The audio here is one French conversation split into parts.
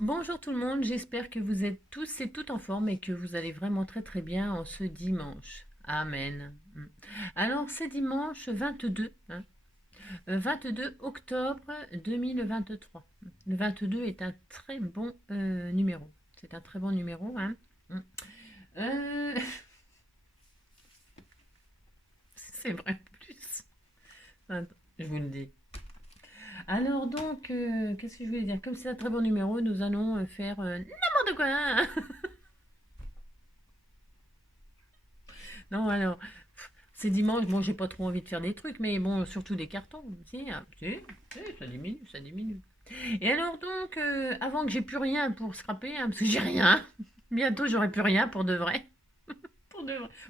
Bonjour tout le monde, j'espère que vous êtes tous et toutes en forme et que vous allez vraiment très très bien en ce dimanche. Amen. Alors c'est dimanche 22, 22 octobre 2023. Le 22 est un très bon numéro. C'est un très bon numéro. Euh, c'est vrai plus. Attends, je vous le dis. Alors donc, qu'est-ce que je voulais dire? Comme c'est un très bon numéro, nous allons faire n'importe quoi, hein. Non, alors, c'est dimanche, bon, j'ai pas trop envie de faire des trucs, mais bon, surtout des cartons. Si, ça diminue, ça diminue. Et alors donc, avant que j'ai plus rien pour scraper, parce que j'ai rien, bientôt j'aurai plus rien pour de vrai.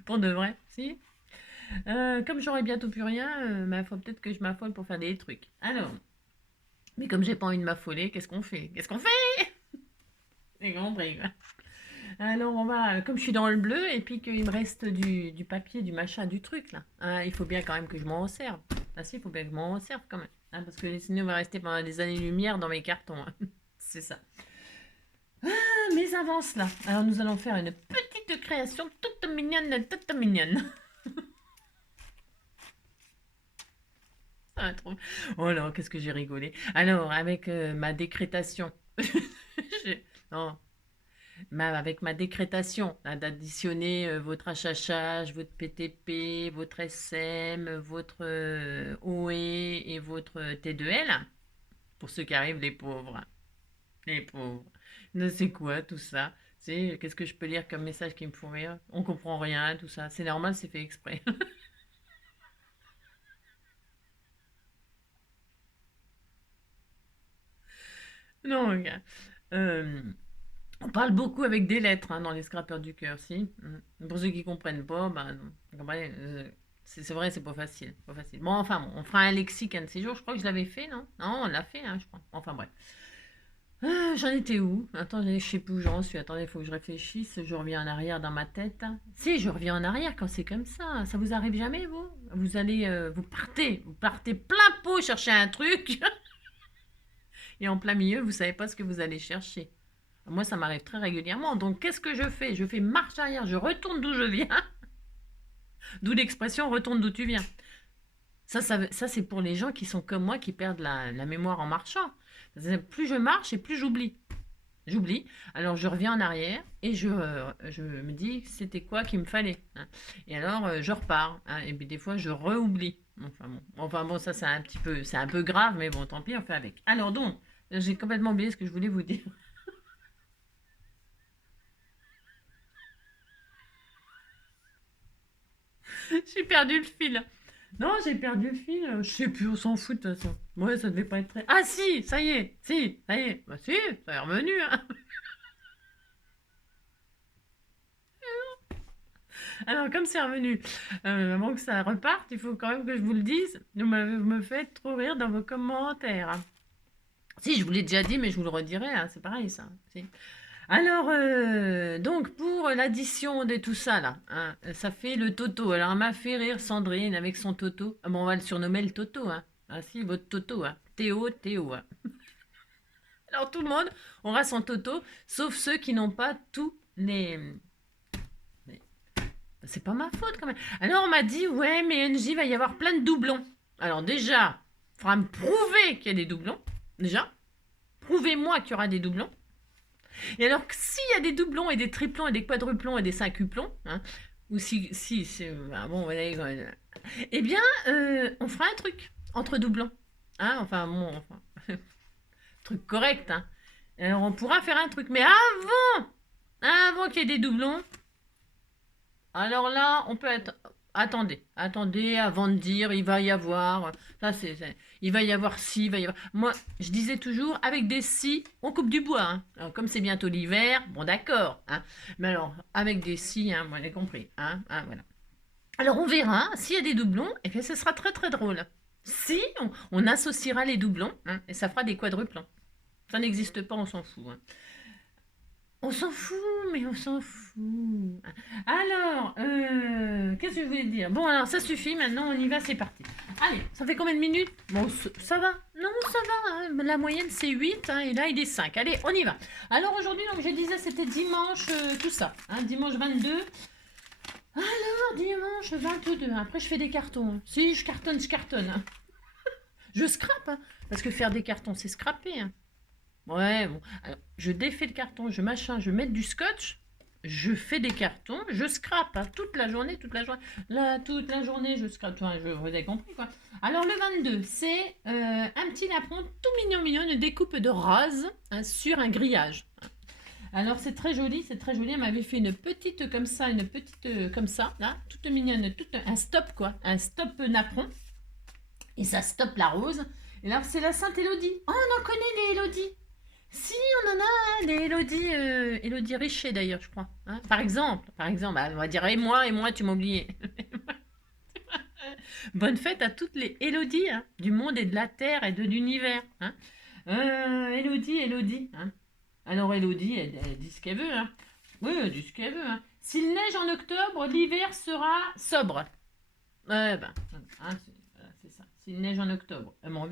Pour de vrai, si. Comme j'aurai bientôt plus rien, bah, faut peut-être que je m'affole pour faire des trucs. Alors, mais comme j'ai pas envie de m'affoler, qu'est-ce qu'on fait? Qu'est-ce qu'on fait? C'est compris, quoi. Alors on va, comme je suis dans le bleu et puis qu'il me reste du papier, du machin, du truc là, hein, il faut bien quand même que je m'en resserve. Ah si, il faut bien que je m'en resserve quand même, hein, parce que sinon on va rester pendant des années-lumière dans mes cartons, hein. C'est ça. Ah, mes avances là. Alors nous allons faire une petite création toute mignonne, toute mignonne. Ah, trop... Oh là, qu'est-ce que j'ai rigolé. Alors avec ma décrétation. Non, avec ma décrétation, hein, d'additionner votre HHH, votre PTP, votre SM, votre OE et votre T2L, pour ceux qui arrivent, les pauvres. Les pauvres. Ne c'est quoi tout ça? Qu'est-ce que je peux lire comme message qui me font rire? On comprend rien, tout ça. C'est normal, c'est fait exprès. Non, regarde. Euh, on parle beaucoup avec des lettres, hein, dans les scrapeurs du cœur, si. Pour ceux qui comprennent pas, ben, non. C'est vrai, c'est pas facile, pas facile. Bon, enfin, bon, on fera un lexique un de ces jours. Je crois que je l'avais fait, non? Non, on l'a fait, hein, je crois. Enfin, bref. Ah, j'en étais où? Attends, je sais plus où j'en suis. Attendez, il faut que je réfléchisse. Je reviens en arrière dans ma tête. Si, je reviens en arrière quand c'est comme ça. Ça vous arrive jamais, vous? Vous allez, vous partez plein pot chercher un truc et en plein milieu, vous savez pas ce que vous allez chercher. Moi, ça m'arrive très régulièrement. Donc, qu'est-ce que je fais? Je fais marche arrière. Je retourne d'où je viens. D'où l'expression retourne d'où tu viens. Ça c'est pour les gens qui sont comme moi, qui perdent la mémoire en marchant. Plus je marche et plus j'oublie. J'oublie. Alors je reviens en arrière et je me dis c'était quoi qu'il me fallait, hein. Et alors je repars, hein. Et puis des fois je re-oublie. Enfin bon, ça c'est un peu grave, mais bon, tant pis, on fait avec. Alors donc, j'ai complètement oublié ce que je voulais vous dire. J'ai perdu le fil. Non, j'ai perdu le fil. Je sais plus, on s'en fout de toute façon. Ouais, ça devait pas être très. Ah si, ça y est, si, ça y est. Bah si, ça est revenu, hein. Alors, comme c'est revenu, avant que ça reparte, il faut quand même que je vous le dise. Vous me faites trop rire dans vos commentaires. Si, je vous l'ai déjà dit, mais je vous le redirai, hein, c'est pareil ça. Si. Alors, donc, pour l'addition de tout ça, là, hein, ça fait le Toto. Alors, elle m'a fait rire Sandrine avec son Toto. Ah bon, on va le surnommer le Toto, hein. Ah si, votre Toto, hein. Théo, Théo, hein. Alors, tout le monde aura son Toto, sauf ceux qui n'ont pas tous les- C'est pas ma faute, quand même. Alors, on m'a dit, ouais, mais NJ, va y avoir plein de doublons. Alors, déjà, il faudra me prouver qu'il y a des doublons. Déjà, prouvez-moi qu'il y aura des doublons. Et alors, s'il y a des doublons et des triplons et des quadruplons et des cinquuplons, hein, ou si c'est. Ah bon, eh bien, on fera un truc entre doublons. Hein, enfin, bon, enfin, truc correct, hein. Alors, on pourra faire un truc. Mais avant qu'il y ait des doublons, alors là, on peut être. Attendez, attendez, avant de dire il va y avoir. Ça, il va y avoir si, il va y avoir. Moi, je disais toujours, avec des si, on coupe du bois, hein. Alors, comme c'est bientôt l'hiver, bon, d'accord, hein. Mais alors, avec des si, hein, vous avez compris, voilà. Alors, on verra, s'il y a des doublons, et bien, ce sera très très drôle. Si on associera les doublons, hein, et ça fera des quadruplons. Ça n'existe pas, on s'en fout, hein. On s'en fout, mais on s'en fout. Alors, qu'est-ce que je voulais dire? Bon, alors ça suffit, maintenant on y va, c'est parti. Allez, ça fait combien de minutes? Bon, ça va. Non, ça va. Hein. La moyenne c'est 8, hein, et là il est 5. Allez, on y va. Alors aujourd'hui, donc je disais, c'était dimanche, tout ça. Hein, dimanche 22. Alors, dimanche 22. Après, je fais des cartons. Hein. Si, je cartonne, je cartonne. Hein. Je scrape, hein, parce que faire des cartons, c'est scraper. Hein. Ouais, bon. Alors, je défais le carton, je machin, je mets du scotch, je fais des cartons, je scrape hein, toute la journée, toute la journée. Là, toute la journée, je scrape. Enfin, vous avez compris quoi. Alors, le 22, c'est un petit napperon tout mignon, mignon, une découpe de rose hein, sur un grillage. Alors, c'est très joli, c'est très joli. Elle m'avait fait une petite comme ça, une petite comme ça, là, toute mignonne, un stop quoi, un stop napperon. Et ça stoppe la rose. Et alors, c'est la Sainte Élodie. Oh, on en connaît les Élodie. Si, on en a des Élodie, Élodie Richet d'ailleurs, je crois. Hein, par exemple, bah, on va dire et moi, tu m'as oublié. Bonne fête à toutes les Élodie hein, du monde et de la terre et de l'univers. Hein. Élodie, Élodie. Hein. Alors Élodie, elle dit ce qu'elle veut. Hein. Oui, elle dit ce qu'elle veut. Hein. S'il neige en octobre, l'hiver sera sobre. Ouais, ben, hein, c'est ça. S'il neige en octobre. Bon,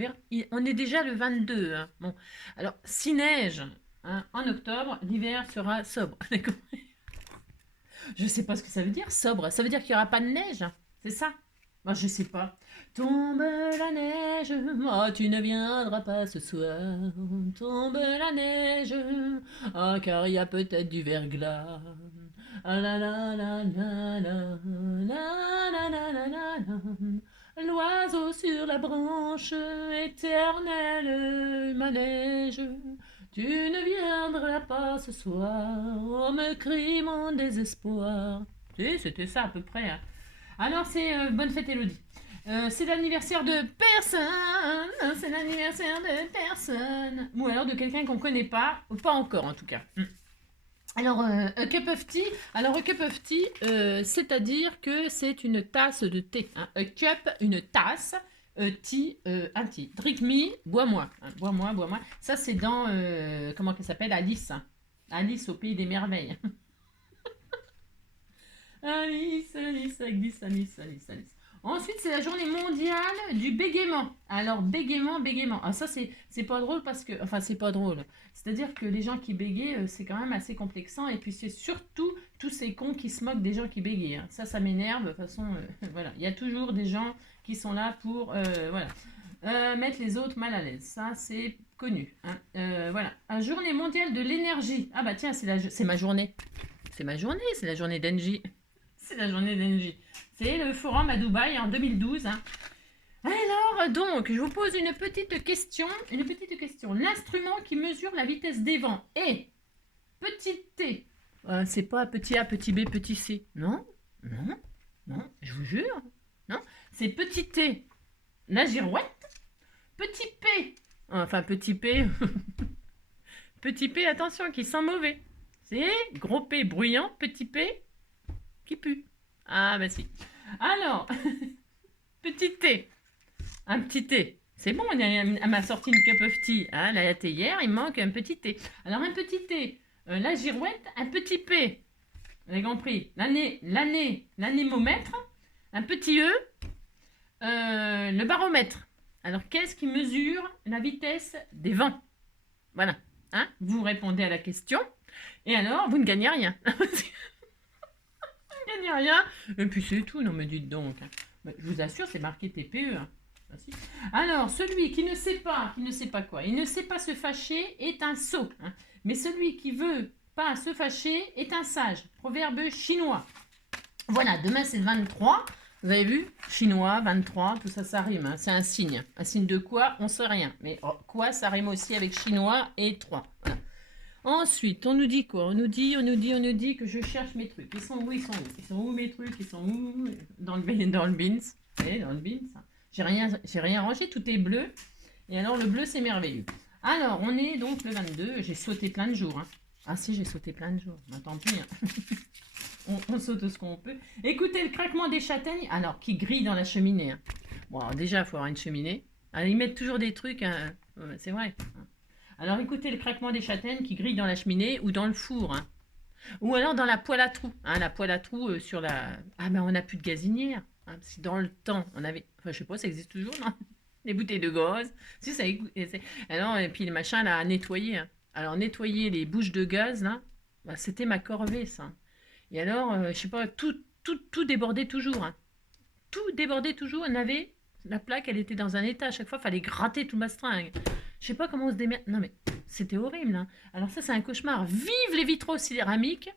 on est déjà le 22. Hein. Bon, alors, s'il neige hein, en octobre, l'hiver sera sobre. D'accord. Je sais pas ce que ça veut dire, sobre. Ça veut dire qu'il n'y aura pas de neige. C'est ça. Moi, je sais pas. Tombe la neige, oh, tu ne viendras pas ce soir. Tombe la neige, oh, car il y a peut-être du verglas. Ah la la la la la la la la la la la. L'oiseau sur la branche, éternel manège. Tu ne viendras pas ce soir, oh me crie mon désespoir. Si, c'était ça à peu près. Hein. Alors c'est bonne fête Elodie. C'est l'anniversaire de personne, c'est l'anniversaire de personne. Ou alors de quelqu'un qu'on connaît pas, ou pas encore en tout cas. Alors, a cup of tea, c'est-à-dire que c'est une tasse de thé. Hein. A cup, une tasse, tea, un tea. Drink me, bois-moi. Hein. Bois-moi, bois-moi. Ça, c'est dans, comment qu'elle s'appelle Alice. Hein. Alice au pays des merveilles. Alice, Alice, Alice, Alice, Alice, Alice. Ensuite, c'est la journée mondiale du bégaiement. Alors, bégaiement, bégaiement. Ah, ça, c'est pas drôle parce que. Enfin, c'est pas drôle. C'est-à-dire que les gens qui bégayent, c'est quand même assez complexant. Et puis, c'est surtout tous ces cons qui se moquent des gens qui bégayent. Hein. Ça m'énerve. De toute façon, voilà. Il y a toujours des gens qui sont là pour. Voilà. Mettre les autres mal à l'aise. Ça, c'est connu. Hein. Voilà. La journée mondiale de l'énergie. Ah, bah tiens, c'est ma journée. C'est ma journée, c'est la journée d'Engie. C'est la journée d'Engie. C'est le forum à Dubaï en 2012. Hein. Alors, donc, je vous pose une petite question. Une petite question. L'instrument qui mesure la vitesse des vents est petit t. C'est pas petit a, petit b, petit c. Non, non, non, je vous jure. Non, c'est petit t. La girouette. Petit p. Enfin, petit p. Petit p, attention, qui sent mauvais. C'est gros P bruyant, petit P qui pue. Ah bah si. Alors, petit T. Un petit T. C'est bon, elle m'a sorti une cup of tea. Hein, la thé hier, il manque un petit T. Alors un petit T. La girouette, un petit P. Vous avez compris. L'anémomètre. Un petit E. Le baromètre. Alors qu'est-ce qui mesure la vitesse des vents? Voilà. Hein, vous répondez à la question. Et alors, vous ne gagnez rien. Vous ne gagnez rien. Et puis c'est tout. Non mais dites donc. Je vous assure, c'est marqué TPE. Hein. Alors, celui qui ne sait pas quoi, il ne sait pas se fâcher est un sot. Hein. Mais celui qui veut pas se fâcher est un sage. Proverbe chinois. Voilà, demain c'est le 23. Vous avez vu? Chinois, 23, tout ça, ça rime. Hein. C'est un signe. Un signe de quoi? On sait rien. Mais quoi, ça rime aussi avec chinois et 3. Voilà. Ensuite, on nous dit quoi? On nous dit que je cherche mes trucs. Ils sont où? Ils sont où mes trucs? Ils sont où? Dans le bins. Dans le bins. J'ai rien rangé, tout est bleu. Et alors, le bleu, c'est merveilleux. Alors, on est donc le 22. J'ai sauté plein de jours. Hein. Ah si, j'ai sauté plein de jours. Bah, tant pis. Hein. on saute ce qu'on peut. Écoutez le craquement des châtaignes. Alors, qui grille dans la cheminée. Hein. Bon, alors, déjà, il faut avoir une cheminée. Alors, ils mettent toujours des trucs. Hein. C'est vrai. Hein. Alors écoutez le craquement des châtaignes qui grillent dans la cheminée ou dans le four, hein. Ou alors dans la poêle à trous, hein, la poêle à trous sur la... Ah ben on n'a plus de gazinière, hein, parce que dans le temps, on avait... Enfin je sais pas, ça existe toujours, non? Les bouteilles de gaz. Si, ça... Alors, et puis les machins là, à nettoyer, hein. Alors nettoyer les bouches de gaz, là, bah, c'était ma corvée, ça. Et alors, je sais pas, tout débordait toujours, hein. Tout débordait toujours. On avait... La plaque, elle était dans un état. À chaque fois, il fallait gratter tout ma stringue. Je sais pas comment on se démerde. Non mais, c'était horrible, hein. Alors ça, c'est un cauchemar. Vive les vitraux céramiques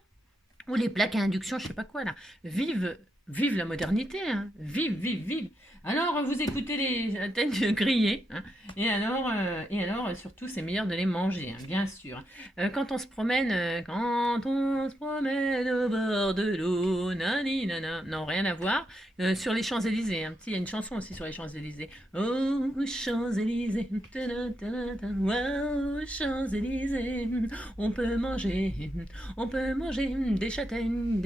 ou les plaques à induction, je sais pas quoi là. Vive, vive la modernité, hein. Vive, vive, vive. Alors vous écoutez les têtes grillées, hein. Et alors surtout c'est meilleur de les manger, hein, bien sûr. Quand on se promène au bord de l'eau, nani nana, non rien à voir. Sur les Champs-Élysées, hein. Il y a une chanson aussi sur les Champs-Élysées. Oh Champs-Élysées, wow Champs-Élysées, on peut manger. On peut manger des châtaignes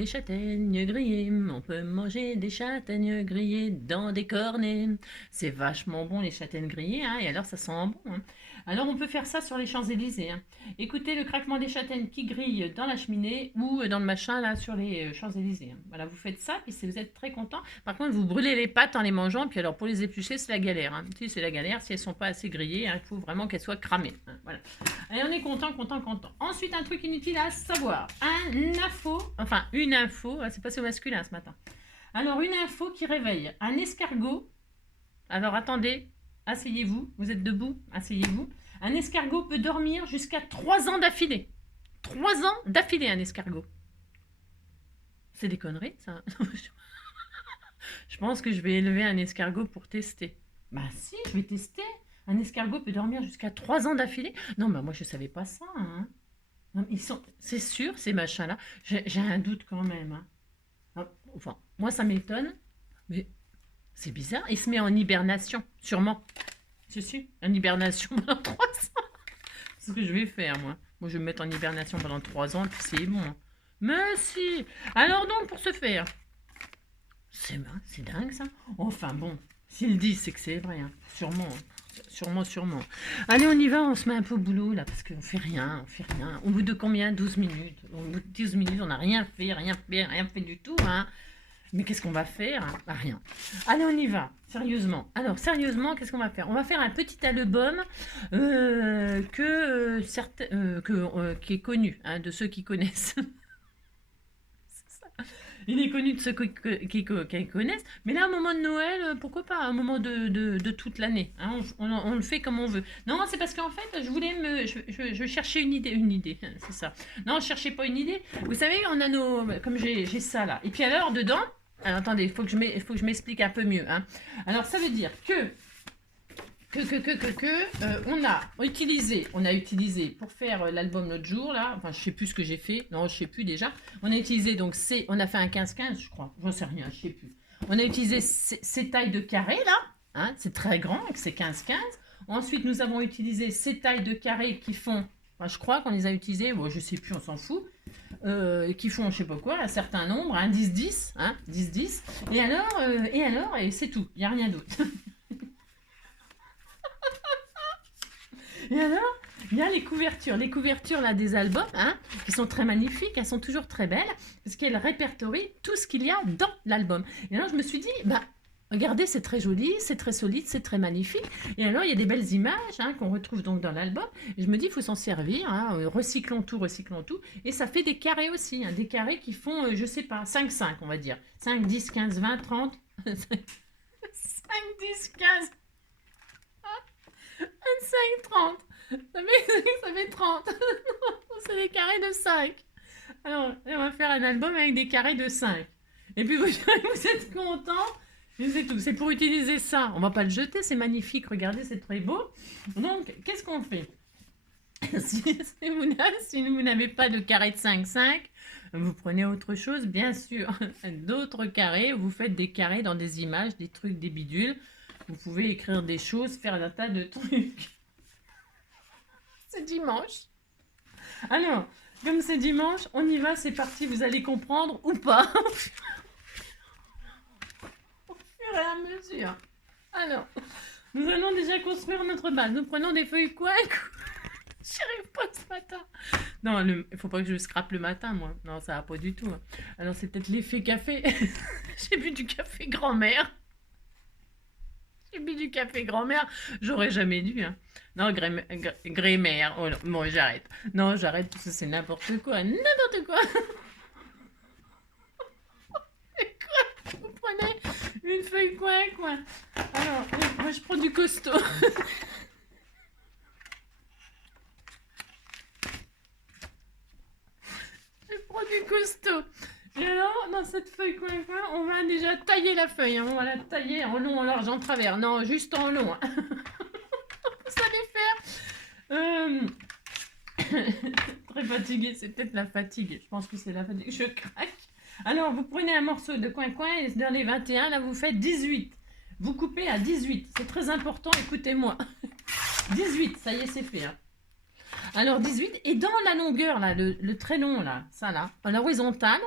grillées. On peut manger des châtaignes grillées dans des cornets. C'est vachement bon les châtaignes grillées, hein, et alors ça sent bon, hein. Alors on peut faire ça sur les Champs-Élysées, hein. Écoutez le craquement des châtaignes qui grillent dans la cheminée ou dans le machin là sur les Champs-Élysées, hein. Voilà, vous faites ça, puis vous êtes très content. Par contre, vous brûlez les pâtes en les mangeant, puis alors pour les éplucher, c'est la galère, hein. Si, c'est la galère, si elles sont pas assez grillées, hein, il faut vraiment qu'elles soient cramées, hein. Voilà. Et on est content, content, content. Ensuite, un truc inutile à savoir. Une info, c'est passé au masculin ce matin. Alors, une info qui réveille un escargot. Alors, attendez, asseyez-vous, vous êtes debout, asseyez-vous. Un escargot peut dormir jusqu'à 3 ans d'affilée. 3 ans d'affilée, un escargot. C'est des conneries, ça. Je pense que je vais élever un escargot pour tester. Bah si, je vais tester. Un escargot peut dormir jusqu'à 3 ans d'affilée. Non, bah moi je savais pas ça, hein. Non, c'est sûr, ces machins-là. J'ai un doute quand même, hein. Enfin, moi ça m'étonne, mais c'est bizarre. Il se met en hibernation, sûrement. Si, en hibernation pendant 3 ans. C'est ce que je vais faire, moi. Moi, je vais me mettre en hibernation pendant 3 ans, puis c'est bon, hein. Mais si. Alors donc, pour ce faire, c'est dingue ça. Enfin bon, s'ils disent, c'est que c'est vrai, hein. Sûrement, hein. Sûrement. Allez, on y va, on se met un peu au boulot là, parce qu'on fait rien, on fait rien. Au bout de combien? 12 minutes. Au bout de 12 minutes, on n'a rien fait du tout, hein. Mais qu'est-ce qu'on va faire? Bah, rien. Allez, on y va, sérieusement. Alors, sérieusement, qu'est-ce qu'on va faire? On va faire un petit album qui est connu, hein, de ceux qui connaissent. Il est connu de ceux qui connaissent. Mais là, un moment de Noël, pourquoi pas? Un moment de toute l'année, hein, on le fait comme on veut. Non, c'est parce qu'en fait, je cherchais une idée, c'est ça. Non, je cherchais pas une idée. Vous savez, on a comme j'ai ça là. Et puis alors, dedans, alors attendez, il faut que je m'explique un peu mieux, hein. Alors, ça veut dire que on a utilisé pour faire l'album l'autre jour là, enfin je sais plus ce que j'ai fait, non je sais plus déjà. On a utilisé donc on a fait un 15-15 je crois, j'en sais rien, je sais plus. On a utilisé ces tailles de carrés là, hein, c'est très grand, c'est 15-15. Ensuite nous avons utilisé ces tailles de carrés qui font, enfin, je crois qu'on les a utilisées, bon je sais plus, on s'en fout, qui font je sais pas quoi, un certain nombre, hein, 10-10, hein, 10-10. Et c'est tout, il n'y a rien d'autre. Et alors, il y a les couvertures là, des albums, hein, qui sont très magnifiques, elles sont toujours très belles, parce qu'elles répertorient tout ce qu'il y a dans l'album. Et alors, je me suis dit, bah, regardez, c'est très joli, c'est très solide, c'est très magnifique. Et alors, il y a des belles images, hein, qu'on retrouve donc dans l'album. Et je me dis, il faut s'en servir, hein, recyclons tout. Et ça fait des carrés aussi, hein, des carrés qui font, je sais pas, 5-5, on va dire. 5, 10, 15, 20, 30. 5, 10, 15. 25, 30. Ça fait 30. C'est des carrés de 5. Alors, on va faire un album avec des carrés de 5. Et puis, vous êtes contents. Et c'est tout. C'est pour utiliser ça. On va pas le jeter, c'est magnifique. Regardez, c'est très beau. Donc, qu'est-ce qu'on fait? Si vous n'avez pas de carré de 5-5, vous prenez autre chose, bien sûr. D'autres carrés, vous faites des carrés dans des images, des trucs, des bidules. Vous pouvez écrire des choses, faire un tas de trucs. C'est dimanche. Alors, comme c'est dimanche, on y va, c'est parti, vous allez comprendre ou pas. Au fur et à mesure. Alors, nous allons déjà construire notre base. Nous prenons des feuilles quoi? Non, il faut pas que je scrape le matin, moi. Non, ça va pas du tout, hein. Alors, c'est peut-être l'effet café. J'ai bu du café grand-mère. J'ai bu du café grand-mère. J'aurais jamais dû, hein. Non, Grémère. Oh non, bon, j'arrête. Non, j'arrête parce que c'est n'importe quoi. N'importe quoi. Vous prenez une feuille coin. Alors, moi, je prends du costaud. Je prends du costaud. Et alors, dans cette feuille coin, on va déjà tailler la feuille, hein. On va la tailler en long, en large, en travers. Non, juste en long, hein. Vous savez faire. Très fatiguée, c'est peut-être la fatigue. Je pense que c'est la fatigue. Je craque. Alors, vous prenez un morceau de coin et dans les 21, là, vous faites 18. Vous coupez à 18. C'est très important, écoutez-moi. 18, ça y est, c'est fait, hein. Alors 18, et dans la longueur, là, le très long, là, ça là, à l'horizontale,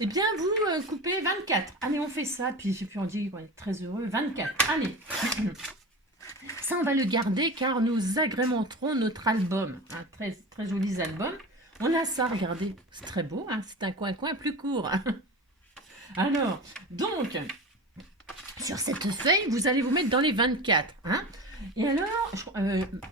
eh bien vous coupez 24. Allez, on fait ça, puis on dit, ouais, très heureux, 24. Allez, ça on va le garder car nous agrémenterons notre album, hein, très, très jolis albums. On a ça, regardez, c'est très beau, hein, c'est un coin plus court. Alors, donc, sur cette feuille, vous allez vous mettre dans les 24, hein. Et alors,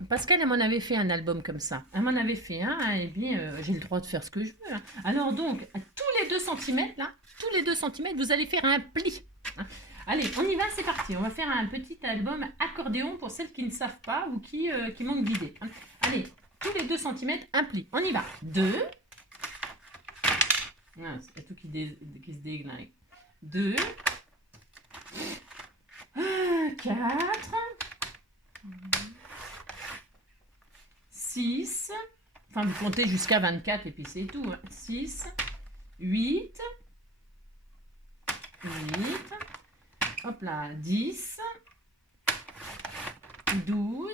Pascal, elle m'en avait fait un album comme ça. Elle m'en avait fait un, hein, et bien, j'ai le droit de faire ce que je veux, hein. Alors donc, tous les 2 cm, là, tous les 2 cm, vous allez faire un pli, hein. Allez, on y va, c'est parti. On va faire un petit album accordéon pour celles qui ne savent pas ou qui manquent d'idées, hein. Allez, tous les 2 cm, un pli. On y va. 2. Ah, c'est tout qui se déglingue. 2. 4. 6, enfin vous comptez jusqu'à 24 et puis c'est tout, hein. 6, 8, hop là, 10, 12,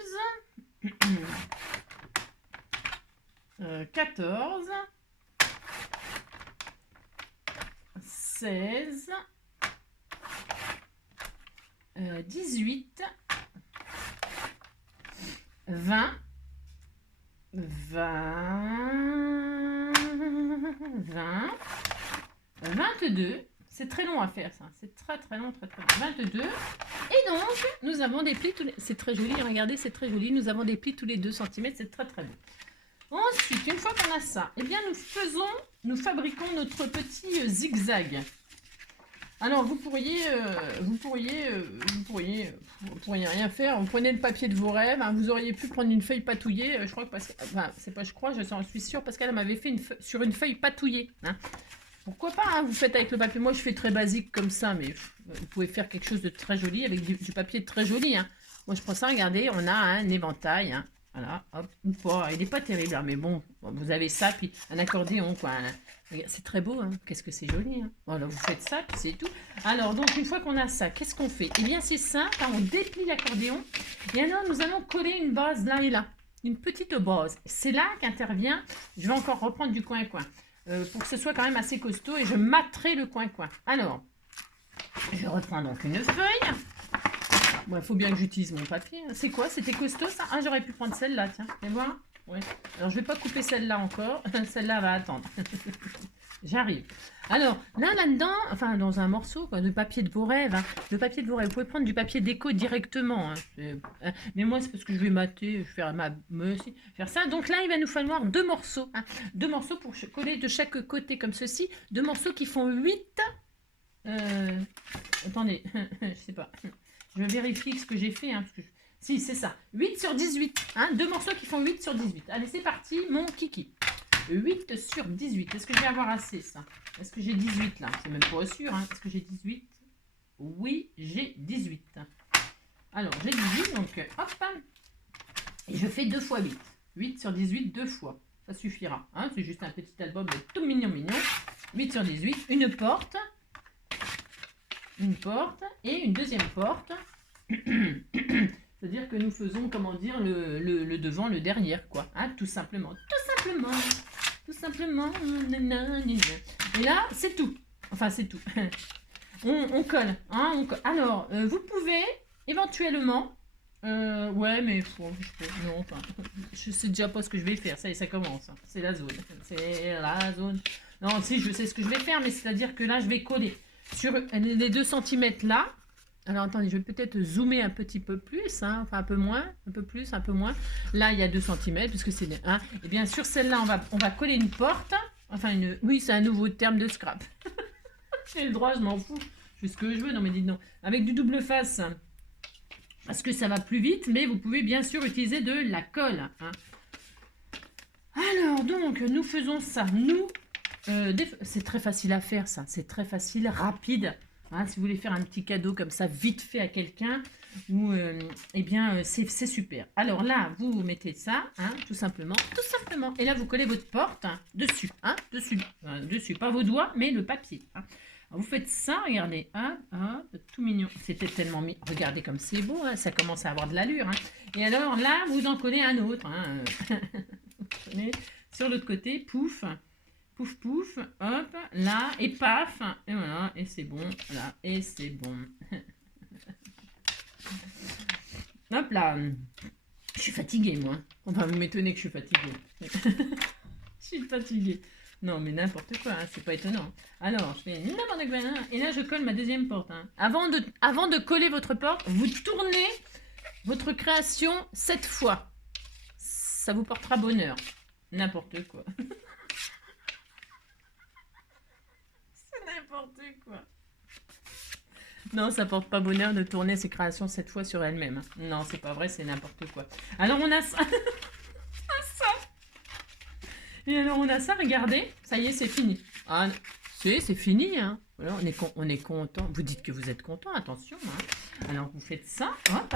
14, 16, 18, 20, 22. C'est très long à faire ça. C'est très long, très long. 22. Et donc, nous avons des plis tous les... C'est très joli, regardez, c'est très joli. Nous avons des plis tous les 2 cm, c'est très beau. Ensuite, une fois qu'on a ça, eh bien nous fabriquons notre petit zigzag. Alors, vous pourriez rien faire. Vous prenez le papier de vos rêves, hein. Vous auriez pu prendre une feuille patouillée. Je crois que je suis sûre parce qu'elle m'avait fait sur une feuille patouillée, hein. Pourquoi pas, hein, vous faites avec le papier. Moi, je fais très basique comme ça, mais vous pouvez faire quelque chose de très joli avec du papier très joli, hein. Moi, je prends ça, regardez, on a un éventail, hein. Voilà, hop, ou pas. Il n'est pas terrible, hein, mais bon, vous avez ça, puis un accordéon, quoi. C'est très beau, hein. Qu'est-ce que c'est joli, hein. Voilà, vous faites ça, puis c'est tout. Alors, donc, une fois qu'on a ça, qu'est-ce qu'on fait? Eh bien, c'est simple, hein, on déplie l'accordéon. Et alors, nous allons coller une base là et là. Une petite base. C'est là qu'intervient, je vais encore reprendre du coin-coin. Pour que ce soit quand même assez costaud, et je matterai le coin-coin. Alors, je reprends donc une feuille. Bon, il faut bien que j'utilise mon papier. C'est quoi? C'était costaud ça? Ah, j'aurais pu prendre celle-là, tiens. Fais voir. Ouais. Alors, je vais pas couper celle-là encore. Celle-là va attendre. J'arrive. Alors, là-dedans, enfin, dans un morceau, quoi, de papier de vos rêves, hein. Le papier de vos rêves. Vous pouvez prendre du papier déco directement, hein. Mais moi, c'est parce que je vais mater. Je vais faire ça. Donc là, il va nous falloir 2 morceaux, hein. 2 morceaux pour coller de chaque côté comme ceci. 2 morceaux qui font 8. Attendez, je sais pas. Je vérifie ce que j'ai fait, hein, parce que si, c'est ça. 8 sur 18. Hein, 2 morceaux qui font 8 sur 18. Allez, c'est parti, mon kiki. 8 sur 18. Est-ce que je vais avoir assez, ça? Est-ce que j'ai 18, là? C'est même pas sûr. Hein. Est-ce que j'ai 18? Oui, j'ai 18. Alors, j'ai 18, donc, hop. Et je fais 2 fois 8. 8 sur 18, 2 fois. Ça suffira. Hein, c'est juste un petit album tout mignon. 8 sur 18, une porte. Une porte et une deuxième porte. C'est-à-dire que nous faisons, comment dire, le devant, le derrière, quoi. Hein, tout simplement. Et là, c'est tout. Enfin, c'est tout. On colle. Hein, on colle. Alors, vous pouvez éventuellement Ouais, mais non, enfin, je sais déjà pas ce que je vais faire. Ça y est, ça commence, hein. C'est la zone. C'est la zone. Non, si, je sais ce que je vais faire, mais c'est-à-dire que là, je vais coller sur les 2 centimètres là. Alors, attendez, je vais peut-être zoomer un petit peu plus, hein, enfin un peu moins, un peu plus, un peu moins. Là, il y a 2 centimètres, puisque c'est... Hein, et bien sur celle-là, on va coller une porte. Enfin, oui, c'est un nouveau terme de scrap. J'ai le droit, je m'en fous. Je fais ce que je veux, non mais dites non. Avec du double face, parce que ça va plus vite, mais vous pouvez bien sûr utiliser de la colle, hein. Alors, donc, nous faisons ça. C'est très facile à faire, ça. C'est très facile, rapide. Hein, si vous voulez faire un petit cadeau comme ça, vite fait à quelqu'un, ou eh bien, c'est super. Alors là, vous mettez ça, hein, tout simplement, tout simplement. Et là, vous collez votre porte, hein, dessus, hein, dessus, pas vos doigts, mais le papier, hein. Alors, vous faites ça, regardez, hein, hein, tout mignon. C'était tellement mignon. Regardez comme c'est beau, hein, ça commence à avoir de l'allure, hein. Et alors là, vous en collez un autre, hein. Vous prenez sur l'autre côté, pouf, pouf pouf, hop, là, et paf, et voilà, et c'est bon, voilà, et c'est bon. Hop là, je suis fatiguée, moi. Enfin, vous m'étonnez que je suis fatiguée. Je suis fatiguée. Non, mais n'importe quoi, hein, c'est pas étonnant. Alors, je fais n'importe quoi, hein, et là, je colle ma deuxième porte, hein. Avant de coller votre porte, vous tournez votre création 7 fois. Ça vous portera bonheur. N'importe quoi. C'est n'importe quoi. Non, ça porte pas bonheur de tourner ses créations 7 fois sur elle-même. Non, c'est pas vrai, c'est n'importe quoi. Alors on a ça. Ça. Et alors on a ça, regardez. Ça y est, c'est fini. Ah, c'est fini, hein. Voilà, on est content. Vous dites que vous êtes content, attention, hein. Alors vous faites ça, hop.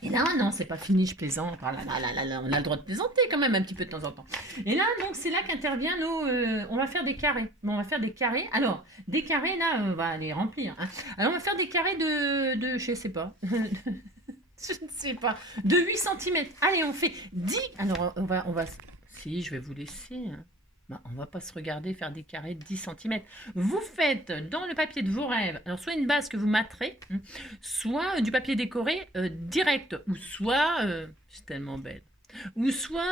Et là, non, c'est pas fini, je plaisante. Ah là, là, là, là, on a le droit de plaisanter quand même un petit peu de temps en temps. Et là, donc, c'est là qu'intervient nos... on va faire des carrés. Bon, on va faire des carrés. Alors, des carrés, là, on va les remplir, hein. Alors, on va faire des carrés je sais pas. Je ne sais pas. De 8 centimètres. Allez, on fait 10. Alors, on va... Si, je vais vous laisser, hein. Bah, on va pas se regarder faire des carrés de 10 centimètres. Vous faites dans le papier de vos rêves, alors soit une base que vous mâterez, soit du papier décoré direct, ou soit, c'est tellement belle, ou soit,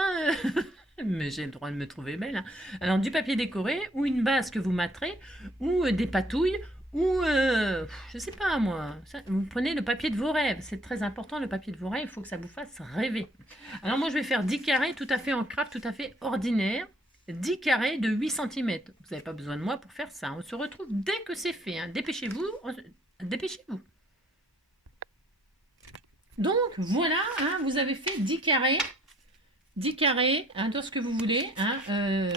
mais j'ai le droit de me trouver belle, hein. Alors du papier décoré, ou une base que vous mâterez, ou des patouilles, ou je sais pas moi, vous prenez le papier de vos rêves, c'est très important le papier de vos rêves, il faut que ça vous fasse rêver. Alors moi je vais faire 10 carrés tout à fait en craft, tout à fait ordinaire. 10 carrés de 8 centimètres. Vous n'avez pas besoin de moi pour faire ça. On se retrouve dès que c'est fait, hein. Dépêchez-vous. Dépêchez-vous. Donc, voilà, hein, vous avez fait 10 carrés. 10 carrés, hein, tout ce que vous voulez. Hein,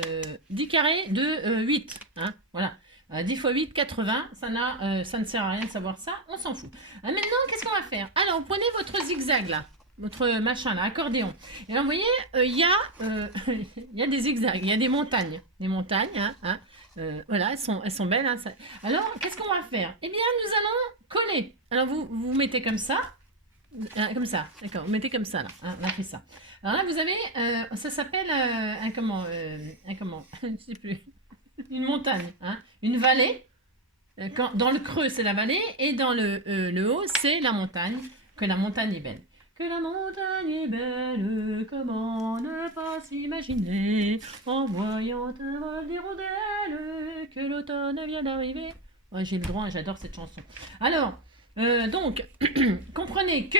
10 carrés de 8. Hein, voilà. 10 x 8, 80. Ça ne sert à rien de savoir ça. On s'en fout. Maintenant, qu'est-ce qu'on va faire? Alors, vous prenez votre zigzag, là. Votre machin, là, accordéon. Et là, vous voyez, il y a des zigzags, il y a des montagnes. Des montagnes, hein. Voilà, elles sont belles, hein, ça. Alors, qu'est-ce qu'on va faire? Eh bien, nous allons coller. Alors, vous mettez comme ça. Comme ça, d'accord. Vous mettez comme ça, là. Hein, on a fait ça. Alors là, vous avez, ça s'appelle un comment, je sais plus. Une montagne, hein. Une vallée. Dans le creux, c'est la vallée. Et dans le haut, c'est la montagne. Que la montagne est belle. Que la montagne est belle, comment ne pas s'imaginer en voyant un vol d'hirondelles que l'automne vient d'arriver. Ouais, j'ai le droit, j'adore cette chanson. Alors, donc, comprenez que,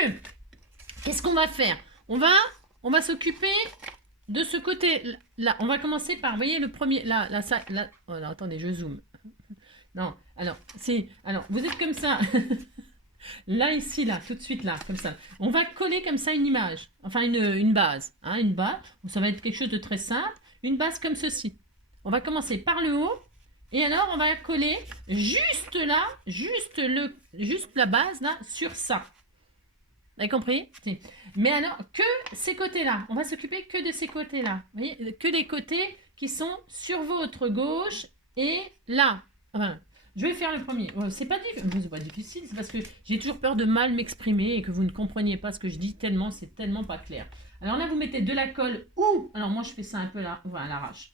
qu'est-ce qu'on va faire? On va s'occuper de ce côté-là. On va commencer par, vous voyez, le premier, là, oh, là, attendez, je zoome. Non, alors, vous êtes comme ça. Là, ici, là, tout de suite, là, comme ça. On va coller comme ça une image, enfin une base. Hein, une base, ça va être quelque chose de très simple. Une base comme ceci. On va commencer par le haut. Et alors, on va coller juste là, juste la base, là, sur ça. Vous avez compris? Mais alors, que ces côtés-là. On va s'occuper que de ces côtés-là. Vous voyez? Que des côtés qui sont sur votre gauche et là. Enfin, je vais faire le premier. C'est pas difficile, c'est parce que j'ai toujours peur de mal m'exprimer et que vous ne compreniez pas ce que je dis tellement, c'est tellement pas clair. Alors là, vous mettez de la colle ou, alors moi je fais ça un peu là, à l'arrache.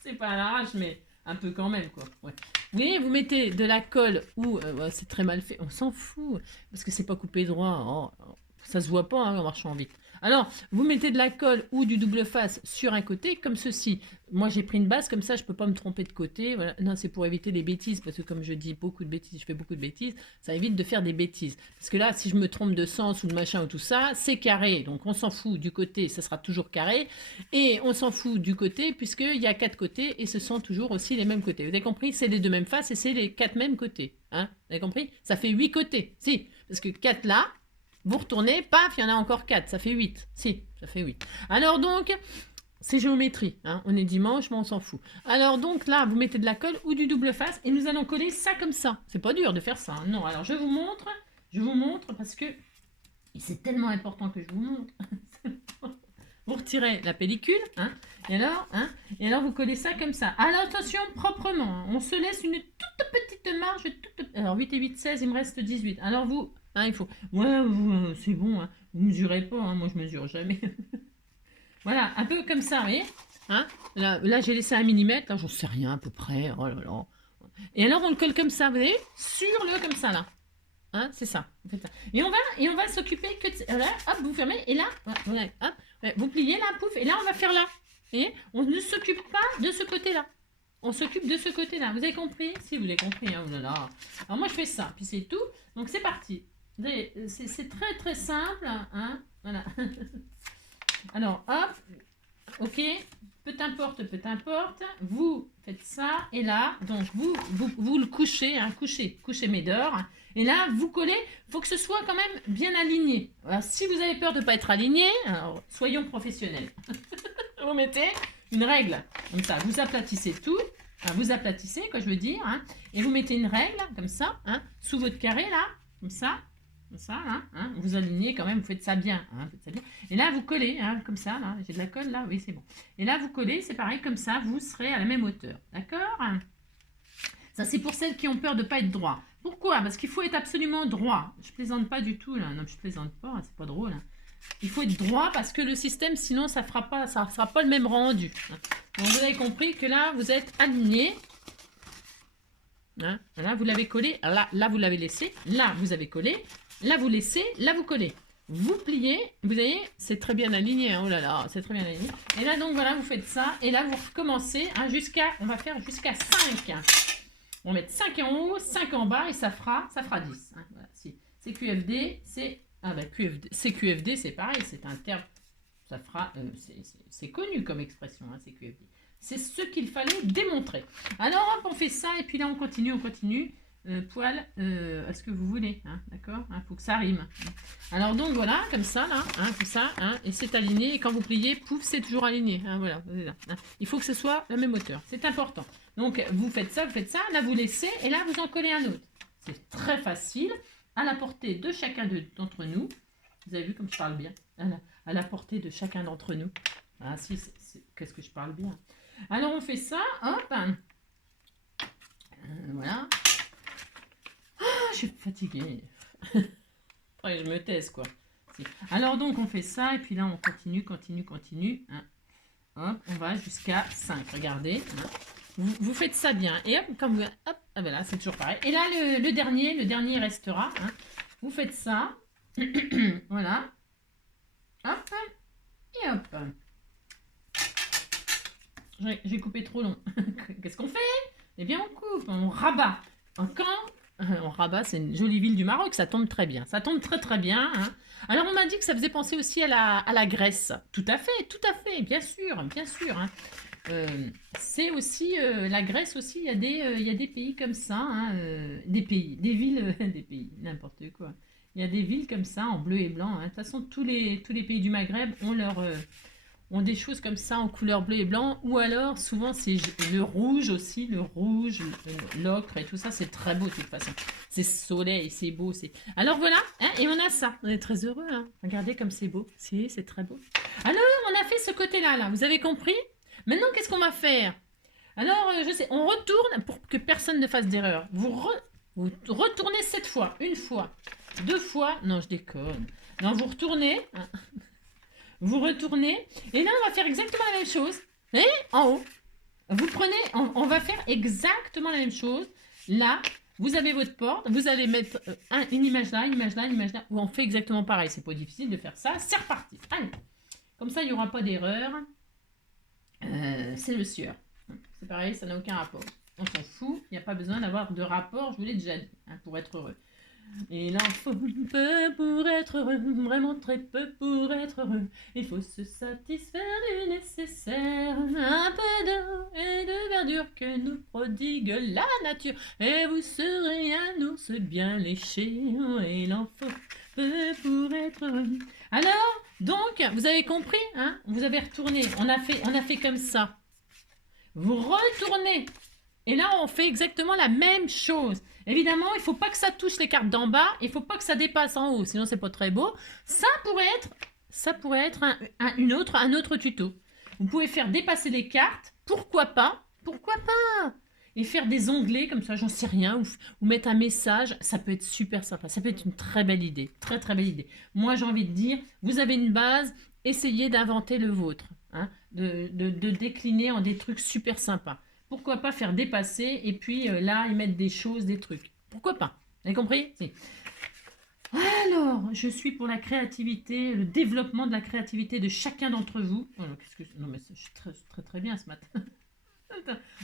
C'est pas à l'arrache, mais Un peu quand même, quoi. Ouais. Vous voyez, vous mettez de la colle ou ouais, c'est très mal fait. On s'en fout parce que c'est pas coupé droit. Ça se voit pas hein, en marchant vite. Alors, vous mettez de la colle ou du double face sur un côté, comme ceci. Moi, j'ai pris une base, comme ça, je peux pas me tromper de côté. Voilà. Non, c'est pour éviter les bêtises, parce que comme je dis beaucoup de bêtises, je fais beaucoup de bêtises, ça évite de faire des bêtises. Parce que là, si je me trompe de sens ou de machin ou tout ça, c'est carré. Donc, on s'en fout du côté, ça sera toujours carré. Et on s'en fout du côté, puisqu'il y a 4 côtés, et ce sont toujours aussi les mêmes côtés. Vous avez compris? C'est les 2 mêmes faces, et c'est les 4 mêmes côtés. Hein, vous avez compris? Ça fait 8 côtés. Si, parce que 4 là, vous retournez, paf, il y en a encore 4, ça fait 8. Si, ça fait 8. Alors donc, c'est géométrie. Hein. On est dimanche, mais on s'en fout. Alors donc là, vous mettez de la colle ou du double face et nous allons coller ça comme ça. C'est pas dur de faire ça. Hein. Non, alors je vous montre parce que c'est tellement important que je vous montre. Vous retirez la pellicule, hein, et alors vous collez ça comme ça. Alors attention, proprement. Hein. On se laisse une toute petite marge. Alors 8 et 8, 16, il me reste 18. Alors vous... Hein, il faut... Ouais, c'est bon, hein. Vous mesurez pas, hein. Moi je mesure jamais. Voilà, un peu comme ça, vous voyez hein là j'ai laissé 1 millimètre, là j'en sais rien à peu près. Oh là là. Et alors on le colle comme ça, vous voyez sur le comme ça là. Hein, c'est ça. Vous faites ça. Et on va s'occuper que de... Voilà, hop, vous fermez, et là, voilà, hop, vous pliez là, pouf, et là on va faire là. Et on ne s'occupe pas de ce côté-là. On s'occupe de ce côté-là. Vous avez compris? Si, vous avez compris. Hein, oh là là. Alors moi je fais ça, puis c'est tout. Donc c'est parti. C'est très très simple. Hein, voilà. Alors hop, ok. Peu importe. Vous faites ça, et là, donc vous le couchez, hein, couchez mes dors. Et là, vous collez, il faut que ce soit quand même bien aligné. Alors, si vous avez peur de ne pas être aligné, alors, soyons professionnels. Vous mettez une règle, comme ça, vous aplatissez tout, hein, vous aplatissez, quoi je veux dire, hein, et vous mettez une règle, comme ça, hein, sous votre carré, là, comme ça, hein, vous alignez quand même, vous faites ça bien, hein, faites ça bien. Et là, vous collez, hein, comme ça, là, j'ai de la colle, là, oui, c'est bon. Et là, vous collez, c'est pareil, comme ça, vous serez à la même hauteur, d'accord? Ça, c'est pour celles qui ont peur de ne pas être droit. Pourquoi? Parce qu'il faut être absolument droit. Je plaisante pas du tout, là. Non, je plaisante pas, hein, c'est pas drôle. Hein. Il faut être droit parce que le système, sinon, ça fera pas le même rendu. Hein. Donc, vous avez compris que là, vous êtes aligné. Hein. Là, vous l'avez collé. Là, vous l'avez laissé. Là, vous avez collé. Là, vous laissez. Là, vous collez. Vous pliez. Vous voyez, c'est très bien aligné. Hein. Oh là là, c'est très bien aligné. Et là, donc, voilà, vous faites ça. Et là, vous recommencez hein, on va faire jusqu'à 5. On va mettre 5 en haut, 5 en bas et ça fera 10. Hein. Voilà. C'est QFD, c'est... Ah ben CQFD, c'est pareil, c'est un terme, ça fera... c'est connu comme expression, hein, CQFD. C'est ce qu'il fallait démontrer. Alors hop, on fait ça et puis là on continue. Poil, est-ce que vous voulez hein, d'accord hein, faut que ça rime. Alors donc voilà, comme ça, là, hein, tout ça, hein, et c'est aligné. Et quand vous pliez, pouf, c'est toujours aligné. Hein, voilà, hein. Il faut que ce soit la même hauteur, c'est important. Donc vous faites ça, là vous laissez, et là vous en collez un autre. C'est très facile, à la portée de chacun d'entre nous. Vous avez vu comme je parle bien, à la portée de chacun d'entre nous. Ah si, qu'est-ce que je parle bien. Alors on fait ça, hop, voilà. Ah, je suis fatiguée. Après je me taise quoi. Alors donc on fait ça, et puis là on continue. Hein. Hop, on va jusqu'à 5, regardez. Hein. Vous faites ça bien. Et hop, quand vous... Hop, ah ben là, c'est toujours pareil. Et là, le dernier restera. Hein. Vous faites ça. Voilà. Hop. Et hop. J'ai coupé trop long. Qu'est-ce qu'on fait? Eh bien, on coupe, on rabat. On rabat, c'est une jolie ville du Maroc, ça tombe très bien. Ça tombe très très bien. Hein. Alors, on m'a dit que ça faisait penser aussi à la Grèce. Tout à fait, bien sûr. Hein. C'est aussi la Grèce aussi, il y a des pays comme ça, hein, des villes, des pays, n'importe quoi. Il y a des villes comme ça en bleu et blanc. Hein. De toute façon, tous les pays du Maghreb ont des choses comme ça en couleur bleu et blanc, ou alors souvent c'est le rouge aussi, l'ocre et tout ça, c'est très beau de toute façon. C'est soleil, c'est beau. Alors voilà, hein, et on a ça. On est très heureux. Hein. Regardez comme c'est beau. Si, c'est très beau. Alors, on a fait ce côté-là, là. Vous avez compris? Maintenant, qu'est-ce qu'on va faire? Alors, je sais, on retourne pour que personne ne fasse d'erreur. Vous retournez 7 fois. 1 fois, 2 fois. Non, je déconne. Non, vous retournez. Hein. Vous retournez. Et là, on va faire exactement la même chose. Et en haut. Vous prenez, on va faire exactement la même chose. Là, vous avez votre porte, vous allez mettre une image là, une image là, une image là. On fait exactement pareil. C'est pas difficile de faire ça. C'est reparti. Allez. Comme ça, il n'y aura pas d'erreur. C'est le sieur. C'est pareil, ça n'a aucun rapport. On s'en fout. Il n'y a pas besoin d'avoir de rapport. Je vous l'ai déjà dit, hein, pour être heureux. Il en faut peu pour être heureux, vraiment très peu pour être heureux. Il faut se satisfaire du nécessaire, un peu d'eau et de verdure que nous prodigue la nature. Et vous serez un ours bien léché, il en faut peu pour être heureux. Alors, donc, vous avez compris, hein? Vous avez retourné, on a fait comme ça. Vous retournez. Et là, on fait exactement la même chose. Évidemment, il ne faut pas que ça touche les cartes d'en bas. Il ne faut pas que ça dépasse en haut, sinon c'est pas très beau. Ça pourrait être un autre tuto. Vous pouvez faire dépasser les cartes. Pourquoi pas? Pourquoi pas? Et faire des onglets comme ça, j'en sais rien. Ou mettre un message. Ça peut être super sympa. Ça peut être une très belle idée. Très très belle idée. Moi, j'ai envie de dire, vous avez une base. Essayez d'inventer le vôtre. Hein, de décliner en des trucs super sympas. Pourquoi pas faire dépasser et puis là, y mettre des choses, des trucs. Pourquoi pas? Vous avez compris? Si. Alors, je suis pour la créativité, le développement de la créativité de chacun d'entre vous. Oh, non, mais je suis très très bien ce matin.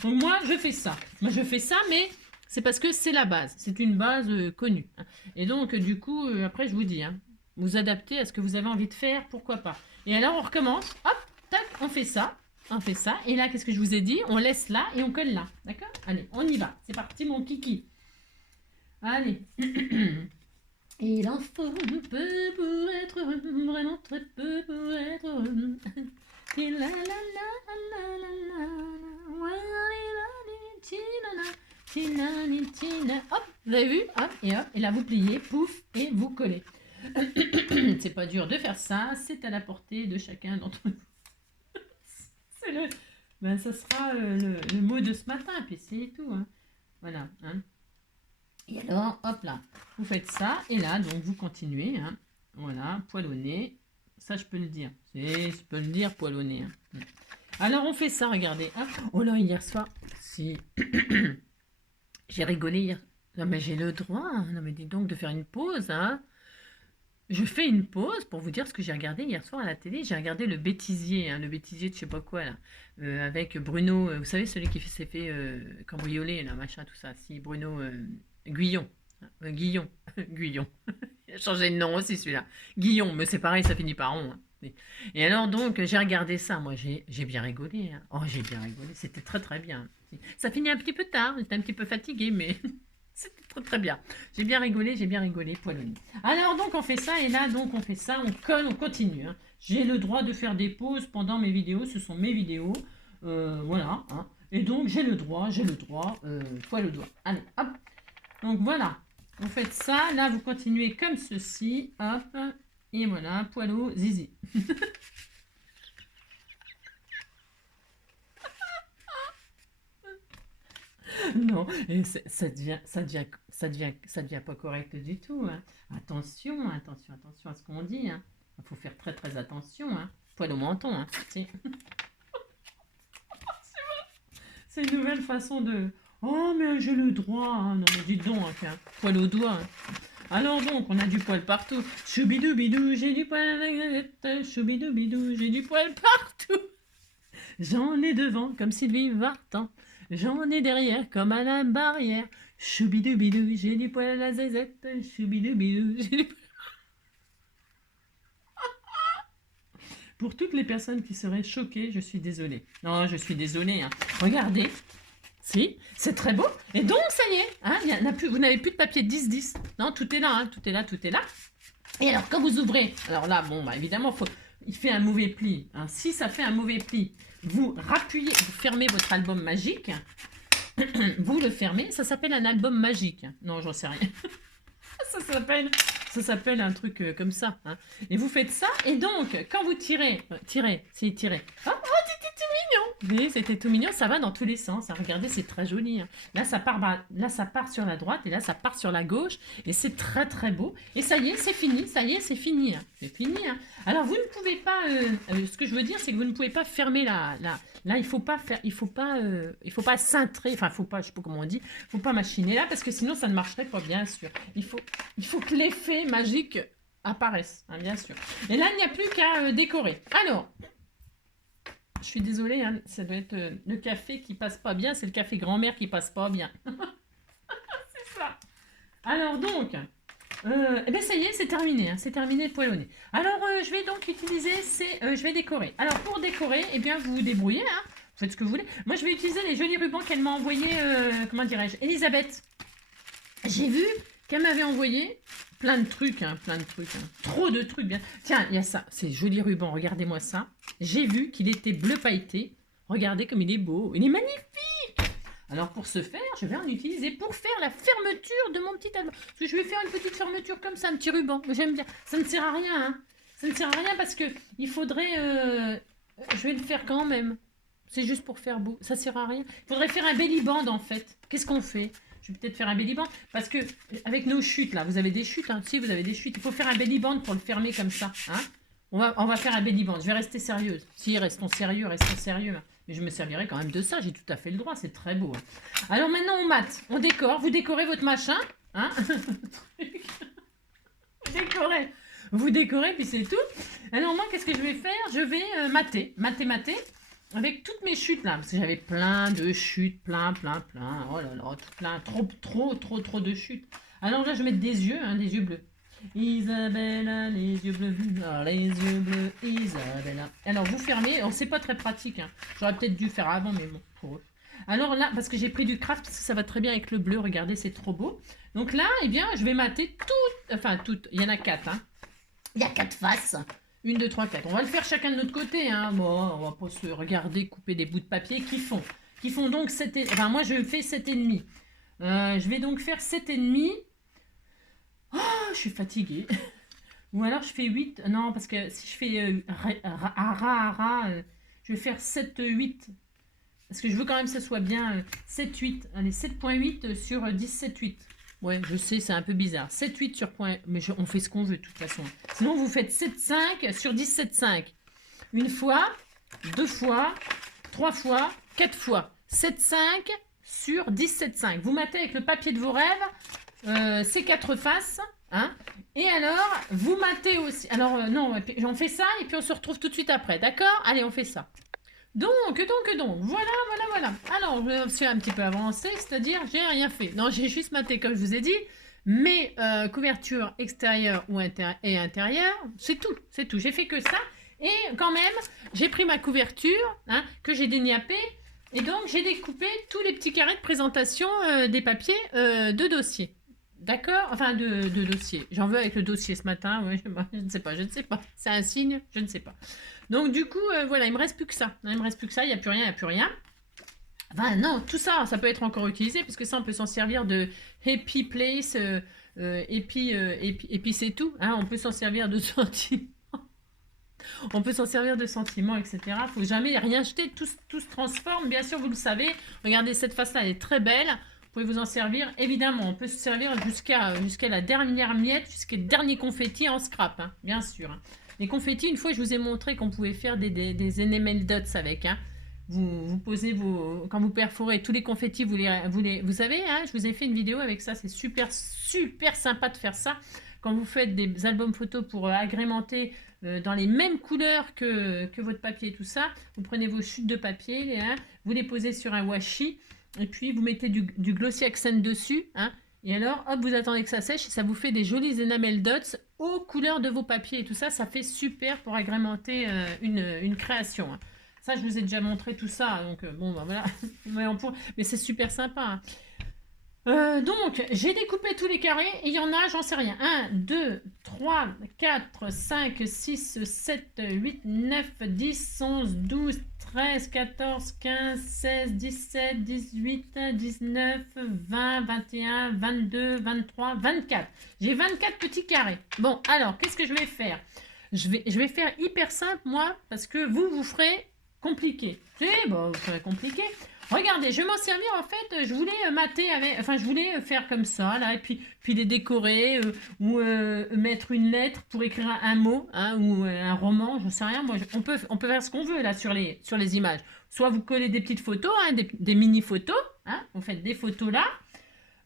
Donc moi, je fais ça. Moi, je fais ça, mais c'est parce que c'est la base. C'est une base connue. Et donc, du coup, après, je vous dis, hein, vous adaptez à ce que vous avez envie de faire, pourquoi pas. Et alors, on recommence. Hop, tac, on fait ça. On fait ça. Et là, qu'est-ce que je vous ai dit? On laisse là et on colle là. D'accord? Allez, on y va. C'est parti, mon kiki. Allez. Il en faut peu pour être heureux, vraiment très peu pour être heureux. Hop, vous avez vu? Hop, et là vous pliez, pouf, et vous collez. C'est pas dur de faire ça, c'est à la portée de chacun d'entre vous. Ça sera le mot de ce matin, puis c'est tout. Hein. Voilà. Hein. Et alors, hop là, vous faites ça, et là, donc vous continuez. Hein. Voilà, poil au nez. Ça, je peux le dire. Je peux le dire, poil au nez. Hein. Alors, on fait ça, regardez. Hop. Oh là, hier soir, si. J'ai rigolé hier. Non, mais j'ai le droit. Hein. Non, mais dis donc de faire une pause. Hein. Je fais une pause pour vous dire ce que j'ai regardé hier soir à la télé. J'ai regardé le bêtisier, hein, le bêtisier de je sais pas quoi là, avec Bruno. Vous savez celui qui s'est fait cambrioler là, machin tout ça. Si Bruno Guillon, Guillon, Guillon. Il a changé de nom aussi celui-là. Guillon, mais c'est pareil, ça finit par on. Hein. Et alors donc j'ai regardé ça. Moi j'ai bien rigolé. Hein. Oh j'ai bien rigolé. C'était très très bien. Ça finit un petit peu tard. J'étais un petit peu fatiguée, mais c'était très très bien. J'ai bien rigolé, poilonné. Alors donc on fait ça et là donc on fait ça, on colle, on continue. Hein. J'ai le droit de faire des pauses pendant mes vidéos, ce sont mes vidéos, voilà. Hein. Et donc j'ai le droit, poil au doigt. Allez, hop. Donc voilà, vous faites ça, là vous continuez comme ceci, hop, et voilà, poil au zizi. Non, et ça devient pas correct du tout. Hein. Attention à ce qu'on dit. Hein. Il faut faire très très attention. Hein. Poil au menton. Hein. C'est une nouvelle façon de... Oh, mais j'ai le droit. Hein. Non, mais dites donc, hein. Poil au doigt. Hein. Alors donc, on a du poil partout. Choubidou-bidou, j'ai du poil à la galette. Choubidou-bidou, j'ai du poil partout. J'en ai devant comme Sylvie Vartan. J'en ai derrière comme à la barrière. Choubidou-bidou, j'ai du poil à la zézette. Choubidou-bidou, j'ai du poil... Pour toutes les personnes qui seraient choquées, je suis désolée. Non, je suis désolée. Hein. Regardez. Si, c'est très beau. Et donc, ça y est. Hein, vous n'avez plus de papier 10-10. Non, tout est là. Hein, tout est là, tout est là. Et alors, quand vous ouvrez, alors là, bon, bah, évidemment, il fait un mauvais pli. Hein. Si ça fait un mauvais pli, vous rappuyez, vous fermez votre album magique. Vous le fermez. Ça s'appelle un album magique. Non, j'en sais rien. Ça s'appelle un truc comme ça. Hein. Et vous faites ça. Et donc, quand vous tirez, c'est tirez. Oh, c'est mignon. Vous voyez, c'était tout mignon, ça va dans tous les sens, hein. Regardez, c'est très joli, hein. Là, ça part, là, ça part sur la droite et là, ça part sur la gauche. Et c'est très, très beau. Et ça y est, c'est fini. Ça y est, c'est fini, hein. C'est fini, hein. Alors, vous ne pouvez pas... ce que je veux dire, c'est que vous ne pouvez pas fermer là, il faut pas faire... il faut pas cintrer. Enfin, faut pas... Je sais pas comment on dit. Il faut pas machiner là parce que sinon, ça ne marcherait pas, bien sûr. Il faut que l'effet magique apparaisse, hein, bien sûr. Et là, il n'y a plus qu'à décorer. Alors... Je suis désolée, hein, ça doit être le café qui passe pas bien, c'est le café grand-mère qui passe pas bien. C'est ça. Alors donc, eh ben ça y est, c'est terminé, hein, c'est terminé le poêlonné. Alors je vais donc utiliser je vais décorer. Alors pour décorer, eh bien vous vous débrouillez, hein, vous faites ce que vous voulez. Moi je vais utiliser les jolis rubans qu'elle m'a envoyé, comment dirais-je, Elisabeth. J'ai vu qu'elle m'avait envoyé plein de trucs, hein, plein de trucs. Hein. Trop de trucs bien. Tiens, il y a ça, c'est joli ruban, regardez-moi ça. J'ai vu qu'il était bleu pailleté. Regardez comme il est beau, il est magnifique. Alors pour ce faire, je vais en utiliser pour faire la fermeture de mon petit album. Parce que je vais faire une petite fermeture comme ça, un petit ruban. J'aime bien. Ça ne sert à rien, hein. Ça ne sert à rien parce que il faudrait... je vais le faire quand même. C'est juste pour faire beau. Ça sert à rien. Il faudrait faire un belly band en fait. Qu'est-ce qu'on fait? Je vais peut-être faire un belly band parce que avec nos chutes là, vous avez des chutes, hein. Si vous avez des chutes, il faut faire un belly band pour le fermer comme ça, hein. On va faire un belly band. Je vais rester sérieuse. Si, restons sérieux, restons sérieux. Mais je me servirai quand même de ça. J'ai tout à fait le droit. C'est très beau, hein. Alors maintenant, on mate. On décore. Vous décorez votre machin, hein. Vous décorez. Vous décorez, puis c'est tout. Alors moi, qu'est-ce que je vais faire? Je vais mater. Avec toutes mes chutes là, parce que j'avais plein de chutes, plein, oh là là, plein, trop de chutes. Alors là, je vais mettre des yeux, hein, des yeux bleus. Isabella, les yeux bleus, les yeux bleus, Isabella. Alors vous fermez, alors c'est pas très pratique, hein. J'aurais peut-être dû faire avant, mais bon, pour eux. Alors là, parce que j'ai pris du craft, parce que ça va très bien avec le bleu, regardez, c'est trop beau. Donc là, eh bien, je vais mater toutes, il y en a 4, hein. Il y a 4 faces. 1, 2, 3, 4. On va le faire chacun de notre côté, hein. Bon, on va pas se regarder couper des bouts de papier qui font donc 7 et... Enfin, moi, je fais 7,5. Je vais donc faire 7,5. Oh, je suis fatiguée. Ou alors, je fais 8. Non, parce que si je fais je vais faire 7, 8. Parce que je veux quand même que ça soit bien 7, 8. Allez, 7,8 sur 17, 8. Ouais, je sais, c'est un peu bizarre. 7, 8 sur point... Mais on fait ce qu'on veut, de toute façon. Sinon, vous faites 7, 5 sur 17, 5. Une fois, 2 fois, 3 fois, 4 fois. 7, 5 sur 17, 5. Vous matez avec le papier de vos rêves ces 4 faces. Hein. Et alors, vous matez aussi... Alors, non, j'en fais ça et puis on se retrouve tout de suite après. D'accord? Allez, on fait ça. Donc, voilà. Alors, je suis un petit peu avancée, c'est-à-dire, j'ai rien fait. Non, j'ai juste maté, comme je vous ai dit, mes couvertures extérieures et intérieures, c'est tout. J'ai fait que ça. Et quand même, j'ai pris ma couverture, hein, que j'ai déniapée, et donc j'ai découpé tous les petits carrés de présentation des papiers de dossier. D'accord? Enfin, de dossier. J'en veux avec le dossier ce matin, ouais, je ne sais pas. C'est un signe, je ne sais pas. Donc du coup, voilà, il me reste plus que ça. Il n'y a plus rien. Enfin non, tout ça, ça peut être encore utilisé, parce que ça, on peut s'en servir de happy place, et puis c'est tout. Hein, on peut s'en servir de sentiments. On peut s'en servir de sentiments, etc. Il ne faut jamais rien jeter, tout se transforme. Bien sûr, vous le savez. Regardez, cette face-là, elle est très belle. Vous pouvez vous en servir. Évidemment, on peut se servir jusqu'à la dernière miette, jusqu'au dernier confetti en scrap, hein, bien sûr. Hein. Les confettis, une fois, je vous ai montré qu'on pouvait faire des enamel dots avec. Hein. Vous posez quand vous perforez tous les confettis, vous savez, hein, je vous ai fait une vidéo avec ça. C'est super sympa de faire ça. Quand vous faites des albums photos pour agrémenter dans les mêmes couleurs que votre papier et tout ça, vous prenez vos chutes de papier, hein, vous les posez sur un washi, et puis vous mettez du glossy accent dessus, hein, et alors, hop, vous attendez que ça sèche, et ça vous fait des jolis enamel dots aux couleurs de vos papiers et tout ça. Ça fait super pour agrémenter une création. Hein. Ça, je vous ai déjà montré tout ça, donc bon, ben voilà, mais c'est super sympa. Hein. Donc, j'ai découpé tous les carrés, et il y en a, j'en sais rien. 1, 2, 3, 4, 5, 6, 7, 8, 9, 10, 11, 12, 13, 14, 15, 16, 17, 18, 19, 20, 21, 22, 23, 24. J'ai 24 petits carrés. Bon, alors, qu'est-ce que je vais faire? Je vais faire hyper simple, moi, parce que vous ferez compliqué. C'est bon, c'est compliqué. Regardez, je vais m'en servir en fait. Je voulais mater avec, enfin, je voulais faire comme ça là, et puis les décorer ou mettre une lettre pour écrire un mot, hein, ou un roman, je sais rien. Moi, on peut faire ce qu'on veut là sur les images. Soit vous collez des petites photos, hein, des mini photos, hein, vous faites des photos là.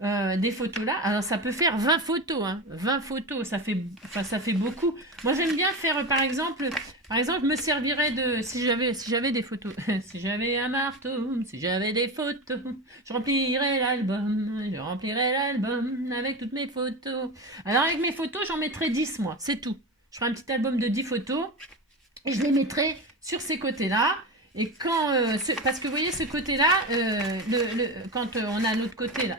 Alors ça peut faire 20 photos, hein. 20 photos, enfin, ça fait beaucoup. Moi j'aime bien faire par exemple, je me servirais de si j'avais des photos, si j'avais un marteau, si j'avais des photos, je remplirais l'album avec toutes mes photos. Alors avec mes photos, j'en mettrais 10 moi, c'est tout. Je ferai un petit album de 10 photos et je les mettrai sur ces côtés-là. Et quand, parce que vous voyez ce côté-là, quand on a l'autre côté là,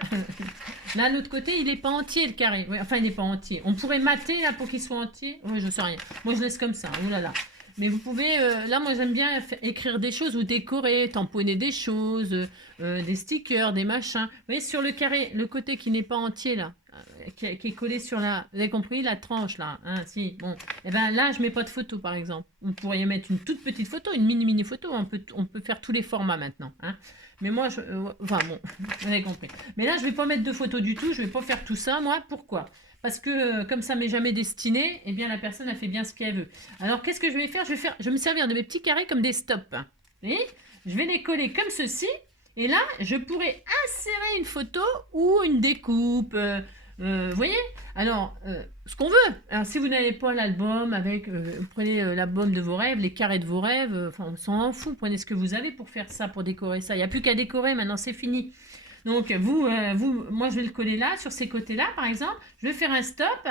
là l'autre côté il n'est pas entier le carré. Oui, enfin il n'est pas entier. On pourrait mater là pour qu'il soit entier. Oui, je sais rien. Moi je laisse comme ça. Ouh là là. Mais vous pouvez, là moi j'aime bien écrire des choses ou décorer, tamponner des choses, des stickers, des machins. Vous voyez sur le carré, le côté qui n'est pas entier là, qui est collé sur la, vous avez compris, la tranche là, hein, si, bon, et ben là je mets pas de photo par exemple. Vous pourriez mettre une toute petite photo, une mini photo, on peut faire tous les formats maintenant, hein. Mais moi, enfin bon, vous avez compris. Mais là je vais pas mettre de photo du tout, je vais pas faire tout ça, moi, pourquoi? Parce que comme ça m'est jamais destiné, eh bien la personne a fait bien ce qu'elle veut. Alors qu'est-ce que je vais faire? Je vais me servir de mes petits carrés comme des stops. Vous voyez, je vais les coller comme ceci. Et là, je pourrais insérer une photo ou une découpe. Vous voyez? Alors, ce qu'on veut. Alors, si vous n'avez pas l'album avec, prenez l'album de vos rêves, les carrés de vos rêves. Enfin, on s'en fout. Prenez ce que vous avez pour faire ça, pour décorer ça. Il n'y a plus qu'à décorer. Maintenant, c'est fini. Donc, moi, je vais le coller là, sur ces côtés-là, par exemple. Je vais faire un stop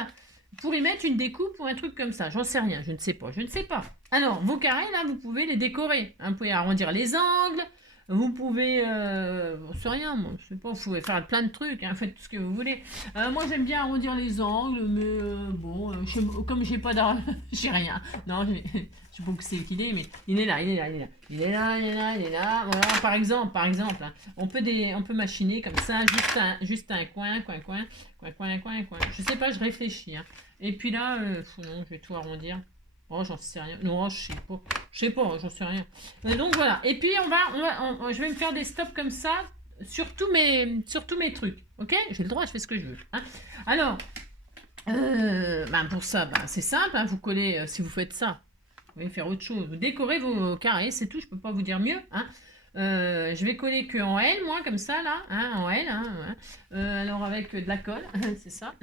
pour y mettre une découpe ou un truc comme ça. J'en sais rien. Je ne sais pas. Je ne sais pas. Alors, vos carrés, là, vous pouvez les décorer, hein. Vous pouvez arrondir les angles. Vous pouvez, je sais rien, moi, je sais pas, vous pouvez faire plein de trucs, hein, faites tout ce que vous voulez. Moi, j'aime bien arrondir les angles, mais bon, comme j'ai pas d'argent, j'ai rien. Non, je sais pas où c'est qu'il est, mais il est là, il est là, il est là, il est là, il est là, il est là. Voilà, par exemple, hein, on peut machiner comme ça, juste un coin. Je sais pas, je réfléchis, hein. Et puis là, non, je vais tout arrondir. Oh, j'en sais rien. Non, je sais pas. Je sais pas, j'en sais rien. Donc voilà. Et puis je vais me faire des stops comme ça sur tous mes trucs. Ok? J'ai le droit, je fais ce que je veux, hein. Alors, pour ça, c'est simple, hein, vous collez, si vous faites ça, vous pouvez faire autre chose. Vous décorez vos carrés, c'est tout, je peux pas vous dire mieux, hein. Je vais coller que en L, moi, comme ça, là, hein, en L, hein. Alors avec de la colle, c'est ça.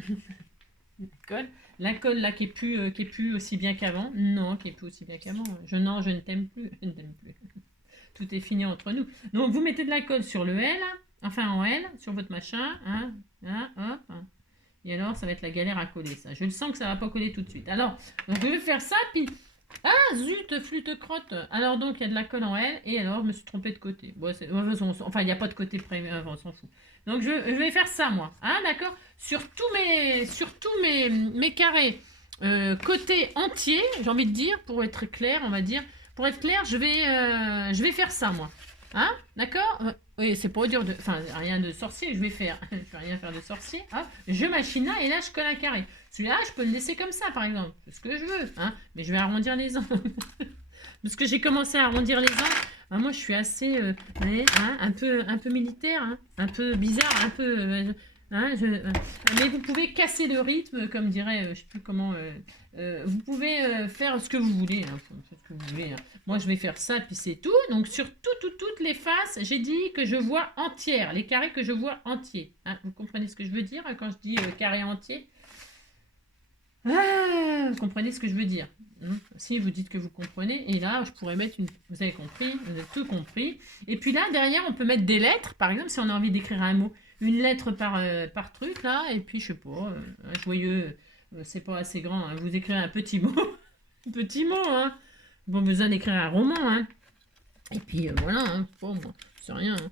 Colle. La colle là qui est plus aussi bien qu'avant. Non, qui est plus aussi bien qu'avant. Non, je ne t'aime plus. Je ne t'aime plus. Tout est fini entre nous. Donc vous mettez de la colle sur le L, enfin en L, sur votre machin, hein, hop. Et alors ça va être la galère à coller ça. Je le sens que ça va pas coller tout de suite. Alors, donc je vais faire ça, puis ah zut, flûte crotte. Alors donc il y a de la colle en L, et alors je me suis trompée de côté. Bon, enfin il n'y a pas de côté près, on s'en fout. Donc je vais faire ça moi, hein, d'accord? Sur tous mes carrés côté entier, j'ai envie de dire, pour être clair, on va dire, pour être clair, je vais faire ça moi, hein, d'accord? Oui, c'est pas dur enfin rien de sorcier, je vais rien faire de sorcier, hein. Je machine là et là je colle un carré. Celui-là, je peux le laisser comme ça par exemple, c'est ce que je veux, hein, mais je vais arrondir les angles. Parce que j'ai commencé à arrondir les angles. Moi, je suis assez, hein, un peu militaire, hein, un peu bizarre, un peu, hein, mais vous pouvez casser le rythme, comme dirait, je sais plus comment. Vous pouvez faire ce que vous voulez, hein, faites ce que vous voulez, hein. Moi, je vais faire ça, puis c'est tout. Donc, sur toutes les faces, j'ai dit que je vois entière, les carrés que je vois entiers, hein. Vous comprenez ce que je veux dire quand je dis carré entier? Vous comprenez ce que je veux dire, hein? Si vous dites que vous comprenez, et là, je pourrais mettre une... Vous avez compris, vous avez tout compris. Et puis là, derrière, on peut mettre des lettres. Par exemple, si on a envie d'écrire un mot, une lettre par truc, là, et puis, je sais pas, un joyeux, c'est pas assez grand, hein. Vous écrivez un petit mot, un petit mot, hein. Pas besoin d'écrire un roman, hein. Et puis, voilà, hein. Bon, moi, c'est rien, hein.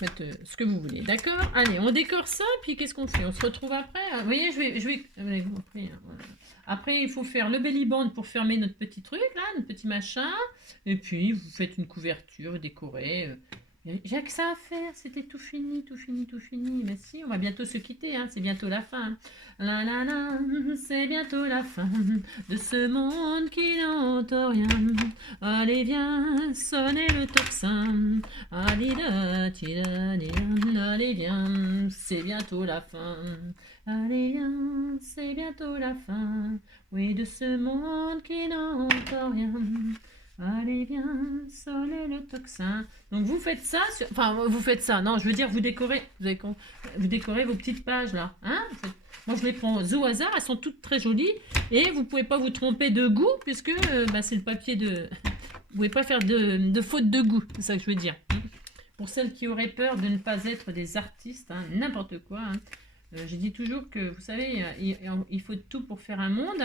Faites ce que vous voulez, d'accord? Allez, on décore ça, puis qu'est-ce qu'on fait? On se retrouve après. Vous voyez, vous avez compris, hein, voilà. Après, il faut faire le belly band pour fermer notre petit truc, là, notre petit machin. Et puis, vous faites une couverture, vous décorez. J'ai que ça à faire, c'était tout fini, tout fini, tout fini. Mais si, on va bientôt se quitter, hein, c'est bientôt la fin. La la la, c'est bientôt la fin de ce monde qui n'entend rien. Allez, viens, sonnez le tocsin. Allez, allez, viens, c'est bientôt la fin. Allez, viens, c'est bientôt la fin. Oui, de ce monde qui n'entend rien. Allez, viens, sonnez le tocsin. Donc vous faites ça, enfin vous faites ça, non je veux dire vous décorez, vous décorez vos petites pages là. Hein, moi je les prends au hasard, elles sont toutes très jolies et vous pouvez pas vous tromper de goût puisque bah, c'est le papier de... Vous pouvez pas faire de faute de goût, c'est ça que je veux dire. Pour celles qui auraient peur de ne pas être des artistes, hein, n'importe quoi. Hein. Je dis toujours que vous savez, il faut tout pour faire un monde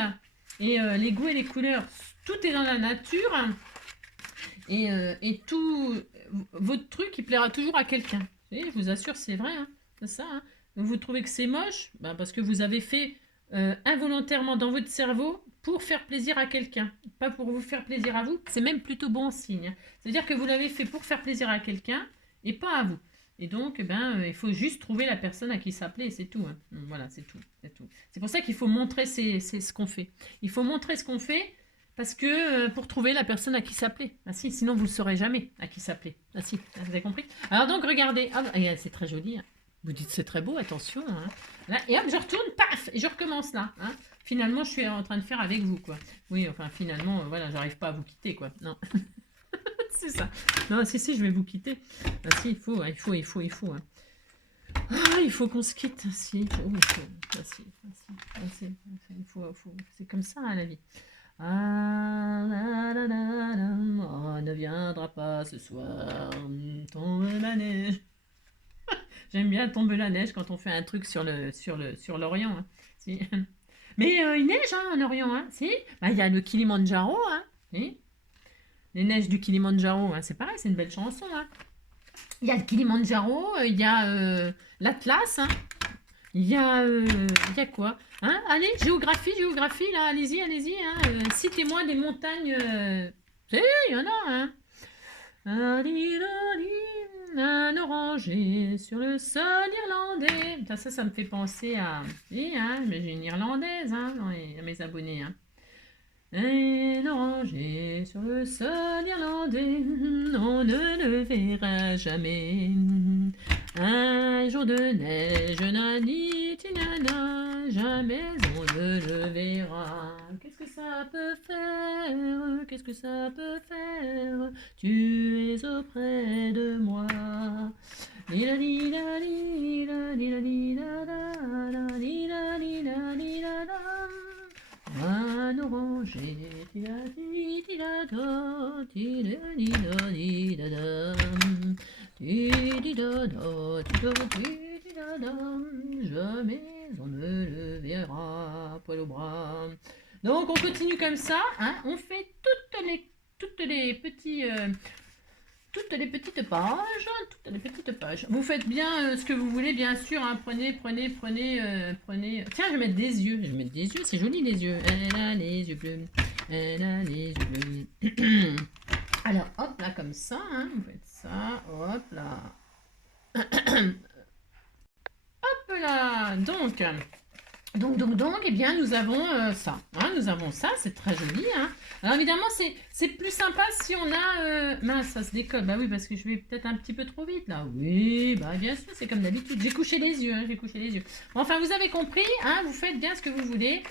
et les goûts et les couleurs, tout est dans la nature. Et tout votre truc, il plaira toujours à quelqu'un. Je vous assure, c'est vrai. Hein, c'est ça. Hein. Vous trouvez que c'est moche bah, parce que vous avez fait involontairement dans votre cerveau pour faire plaisir à quelqu'un. Pas pour vous faire plaisir à vous. C'est même plutôt bon signe. Hein. C'est-à-dire que vous l'avez fait pour faire plaisir à quelqu'un et pas à vous. Et donc, il faut juste trouver la personne à qui s'appeler, c'est tout. Hein. Voilà, c'est tout. C'est pour ça qu'il faut montrer ce qu'on fait. Il faut montrer ce qu'on fait. Parce que pour trouver la personne à qui s'appeler. Ah si, sinon vous ne saurez jamais à qui s'appeler. Ah si, vous avez compris. Alors donc regardez, ah, c'est très joli. Hein. Vous dites c'est très beau, attention. Hein. Là, et hop, je retourne, paf, et je recommence là. Hein. Finalement, je suis en train de faire avec vous, quoi. Oui, enfin finalement, voilà, j'arrive pas à vous quitter, quoi. Non, c'est ça. Non, si, je vais vous quitter. Ah si, il faut. Hein. Ah, il faut qu'on se quitte. Si, il faut. Ah, si. Il faut. C'est comme ça, hein, la vie. Ah, oh, ne viendra pas ce soir, tombe la neige. J'aime bien tomber la neige quand on fait un truc sur l'Orient. Hein. Si. Mais il neige hein, en Orient, hein. Si. Bah, y a le Kilimandjaro, hein. Si. Les neiges du Kilimandjaro, hein. C'est pareil, c'est une belle chanson. Hein. Il y a le Kilimandjaro, il y a l'Atlas, hein. Il y a quoi hein. Allez, géographie, là, allez-y. Hein. Citez-moi des montagnes. Si, il y en a. Hein. Un oranger sur le sol irlandais. Ça me fait penser à... Oui, hein, mais j'ai une irlandaise hein, à mes abonnés. Hein. Un oranger sur le sol irlandais, on ne le verra jamais. Un jour de neige, nani, tinana, jamais on ne le verra. Qu'est-ce que ça peut faire? Qu'est-ce que ça peut faire? Tu es auprès de moi. Lila lila lila lila lila la lila lila lila la. Un oranger, jamais on ne le verra, poil au bras. Donc on continue comme ça, hein, on fait toutes les petites pages. Vous faites bien ce que vous voulez, bien sûr. Hein. Prenez. Tiens, je vais mettre des yeux. C'est joli les yeux. Elle a les yeux bleus. Alors, hop là, comme ça. Hein. Vous faites ça. Hop là. Hop là. Donc, eh bien, nous avons ça. Hein, c'est très joli. Hein. Alors, évidemment, c'est plus sympa si on a... mince, ça se décolle. Bah oui, parce que je vais peut-être un petit peu trop vite, là. Oui, bah bien sûr, c'est comme d'habitude. J'ai couché les yeux. Bon, enfin, vous avez compris. Hein, vous faites bien ce que vous voulez.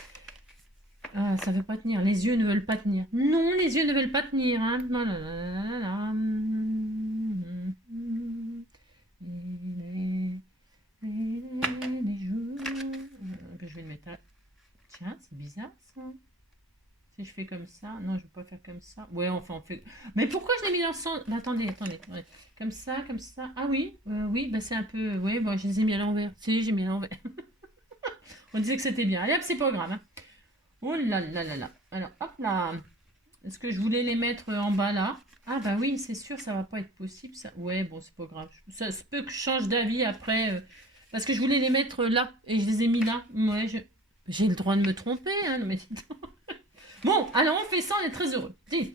Ah, ça veut pas tenir. Les yeux ne veulent pas tenir. Non, les yeux ne veulent pas tenir. Hein. Je vais le mettre à... Tiens, c'est bizarre ça. Si je fais comme ça, non, je ne vais pas faire comme ça. Ouais, enfin, on fait. Mais pourquoi je l'ai mis ensemble? Attendez. Comme ça. Ah oui, oui, bah c'est un peu. Oui, bon, je les ai mis à l'envers. Si, j'ai mis à l'envers. On disait que c'était bien. Allez, hop, c'est pas grave. Hein. Oh là là là là. Alors, hop là. Est-ce que je voulais les mettre en bas là? Ah bah oui, c'est sûr, ça va pas être possible. Ça. Ouais, bon, c'est pas grave. Ça se peut que je change d'avis après. Parce que je voulais les mettre là et je les ai mis là. Ouais, j'ai le droit de me tromper. Hein, mais... Bon, alors on fait ça, on est très heureux. Si.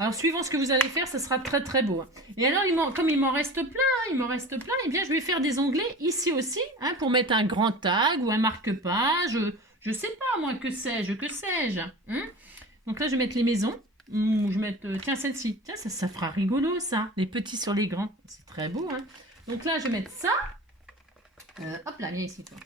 Alors, suivant ce que vous allez faire, ça sera très très beau. Et alors, comme il m'en reste plein, eh bien, je vais faire des onglets ici aussi, hein, pour mettre un grand tag ou un marque-page. Je sais pas, moi, que sais-je. Hein. Donc là, je vais mettre les maisons. Ou je vais mettre, tiens, celle-ci. Tiens, ça fera rigolo, ça. Les petits sur les grands. C'est très beau, hein. Donc là, je vais mettre ça. Hop là, viens ici, toi.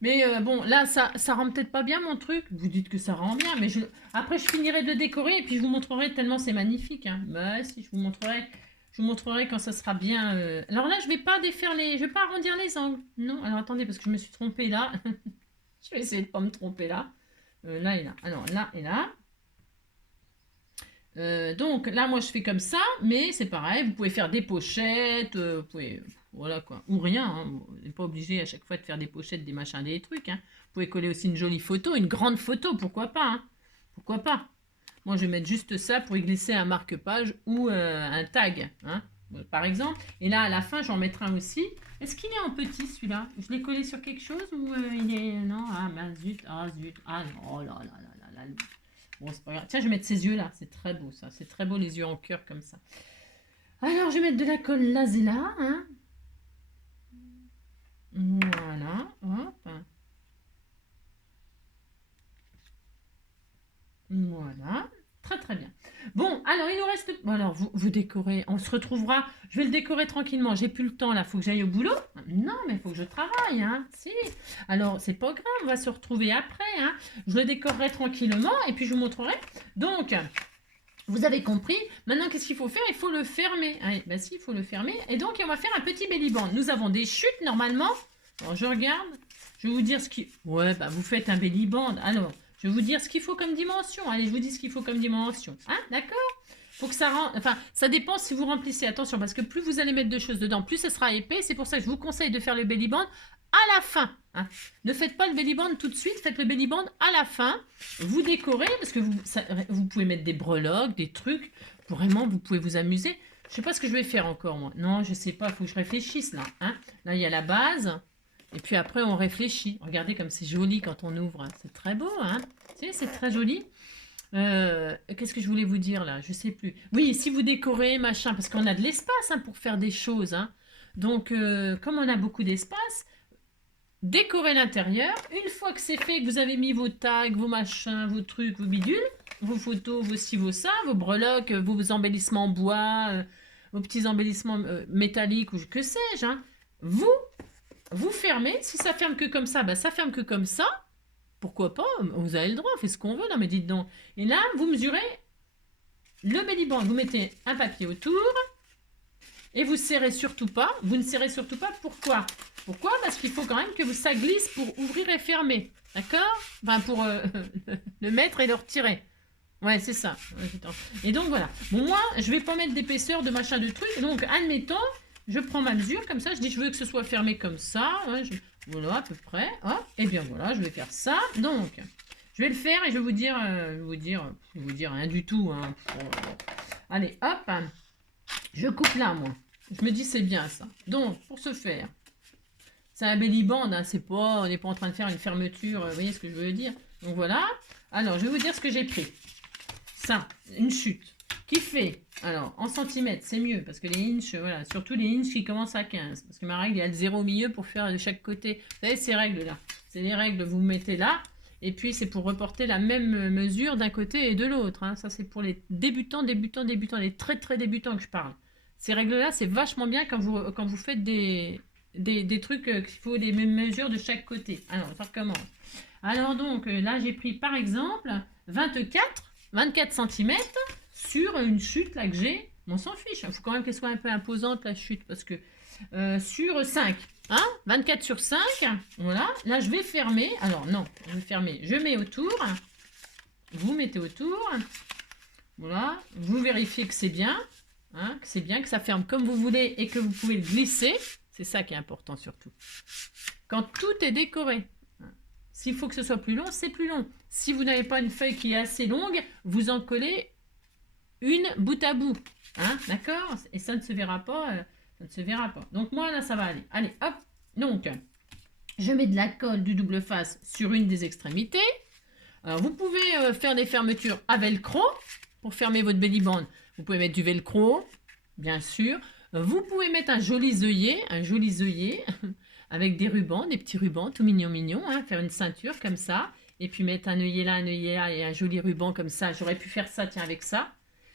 Mais bon, là, ça rend peut-être pas bien mon truc. Vous dites que ça rend bien, mais après, je finirai de décorer et puis je vous montrerai tellement c'est magnifique. Hein. Bah, si, je vous montrerai quand ça sera bien. Alors là, je vais pas je vais pas arrondir les angles. Non, alors attendez, parce que je me suis trompée là. Je vais essayer de pas me tromper là. Là et là. Alors là et là. Donc là, moi, je fais comme ça, mais c'est pareil. Vous pouvez faire des pochettes, vous pouvez, voilà quoi, ou rien. Hein. Vous n'êtes pas obligé à chaque fois de faire des pochettes, des machins, des trucs. Hein. Vous pouvez coller aussi une jolie photo, une grande photo, pourquoi pas. Hein. Pourquoi pas. Moi, je vais mettre juste ça pour y glisser un marque-page ou un tag, hein, par exemple. Et là, à la fin, j'en mettrai un aussi. Est-ce qu'il est en petit celui-là? Je l'ai collé sur quelque chose ou il est non? Ah mince, zut, ah non, oh là là là là là. Bon, c'est pas grave. Tiens, je vais mettre ces yeux-là. C'est très beau, ça. C'est très beau, les yeux en cœur, comme ça. Alors, je vais mettre de la colle là, hein. Voilà. Hop. Voilà. Très, très bien. Bon, alors, il nous reste... Bon, alors, vous décorez. On se retrouvera. Je vais le décorer tranquillement. J'ai plus le temps, là. Il faut que j'aille au boulot. Non, mais il faut que je travaille, hein. Si. Alors, c'est pas grave. On va se retrouver après, hein. Je le décorerai tranquillement et puis je vous montrerai. Donc... Vous avez compris. Maintenant, qu'est-ce qu'il faut faire? Il faut le fermer. Allez, bah si, il faut le fermer. Et donc, on va faire un petit belly band. Nous avons des chutes, normalement. Alors, je regarde. Je vais vous dire ce qui... Ouais, bah, vous faites un belly band. Alors, je vais vous dire ce qu'il faut comme dimension. Allez, je vous dis ce qu'il faut comme dimension. Hein, d'accord? Faut que ça rentre... Enfin, ça dépend si vous remplissez. Attention, parce que plus vous allez mettre de choses dedans, plus ça sera épais. C'est pour ça que je vous conseille de faire le belly band à la fin. Hein. Ne faites pas le belly band tout de suite, faites le belly band à la fin. Vous décorez, parce que vous pouvez mettre des breloques, des trucs. Vraiment, vous pouvez vous amuser. Je sais pas ce que je vais faire encore, moi. Non, je sais pas, il faut que je réfléchisse, là. Hein. Là, il y a la base. Et puis après, on réfléchit. Regardez comme c'est joli quand on ouvre. Hein. C'est très beau, hein. C'est très joli. Qu'est-ce que je voulais vous dire, là? Je sais plus. Oui, si vous décorez, machin, parce qu'on a de l'espace hein, pour faire des choses. Hein. Donc, comme on a beaucoup d'espace... Décorez l'intérieur. Une fois que c'est fait, que vous avez mis vos tags, vos machins, vos trucs, vos bidules, vos photos, vos ci, vos ça, vos breloques, vos embellissements en bois, vos petits embellissements métalliques ou que sais-je, hein, vous fermez. Si ça ferme que comme ça, bah, ça ferme que comme ça. Pourquoi pas? Vous avez le droit, on fait ce qu'on veut. Non, mais dites donc. Et là, vous mesurez le belly band. Vous mettez un papier autour. Et vous serrez surtout pas. Vous ne serrez surtout pas. Pourquoi? Pourquoi? Parce qu'il faut quand même que ça glisse pour ouvrir et fermer. D'accord? Enfin, pour le mettre et le retirer. Ouais, c'est ça. Et donc, voilà. Bon, moi, je vais pas mettre d'épaisseur, de machin, de truc. Donc, admettons, je prends ma mesure comme ça. Je dis, je veux que ce soit fermé comme ça. Ouais, voilà, à peu près. Hop. Et bien, voilà, je vais faire ça. Donc, je vais le faire et je vais vous dire, rien du tout. Hein. Allez, hop. Je coupe là, moi. Je me dis, c'est bien ça. Donc, pour ce faire, c'est un belly band, hein, c'est pas, on n'est pas en train de faire une fermeture, vous voyez ce que je veux dire. Donc voilà. Alors, je vais vous dire ce que j'ai pris. Ça, une chute qui fait, alors, en centimètres, c'est mieux, parce que les inches, voilà, surtout les inches qui commencent à 15. Parce que ma règle, il y a le 0 au milieu pour faire de chaque côté. Vous savez, ces règles-là. C'est les règles, vous mettez là. Et puis, c'est pour reporter la même mesure d'un côté et de l'autre. Hein. Ça, c'est pour les débutants, les très, très débutants que je parle. Ces règles-là, c'est vachement bien quand vous faites des trucs qu'il faut les mêmes mesures de chaque côté. Alors, ça recommence. Alors, donc, là, j'ai pris, par exemple, 24 cm sur une chute, là, que j'ai. On s'en fiche. Il faut quand même qu'elle soit un peu imposante, la chute, parce que sur 5. Hein, 24 sur 5, voilà. Là, je vais fermer. Alors, non, je vais fermer. Je mets autour. Vous mettez autour. Voilà. Vous vérifiez que c'est bien. Hein, que c'est bien, que ça ferme comme vous voulez et que vous pouvez le glisser. C'est ça qui est important surtout. Quand tout est décoré. S'il faut que ce soit plus long, c'est plus long. Si vous n'avez pas une feuille qui est assez longue, vous en collez une bout à bout. Hein, d'accord? Et ça ne se verra pas. Ça ne se verra pas. Donc moi, là, ça va aller. Allez, hop. Donc, je mets de la colle du double face sur une des extrémités. Alors, vous pouvez faire des fermetures à velcro pour fermer votre belly band. Vous pouvez mettre du velcro, bien sûr. Vous pouvez mettre un joli œillet avec des rubans, des petits rubans tout mignons mignons, hein, faire une ceinture comme ça, et puis mettre un œillet là et un joli ruban comme ça. J'aurais pu faire ça, tiens, avec ça.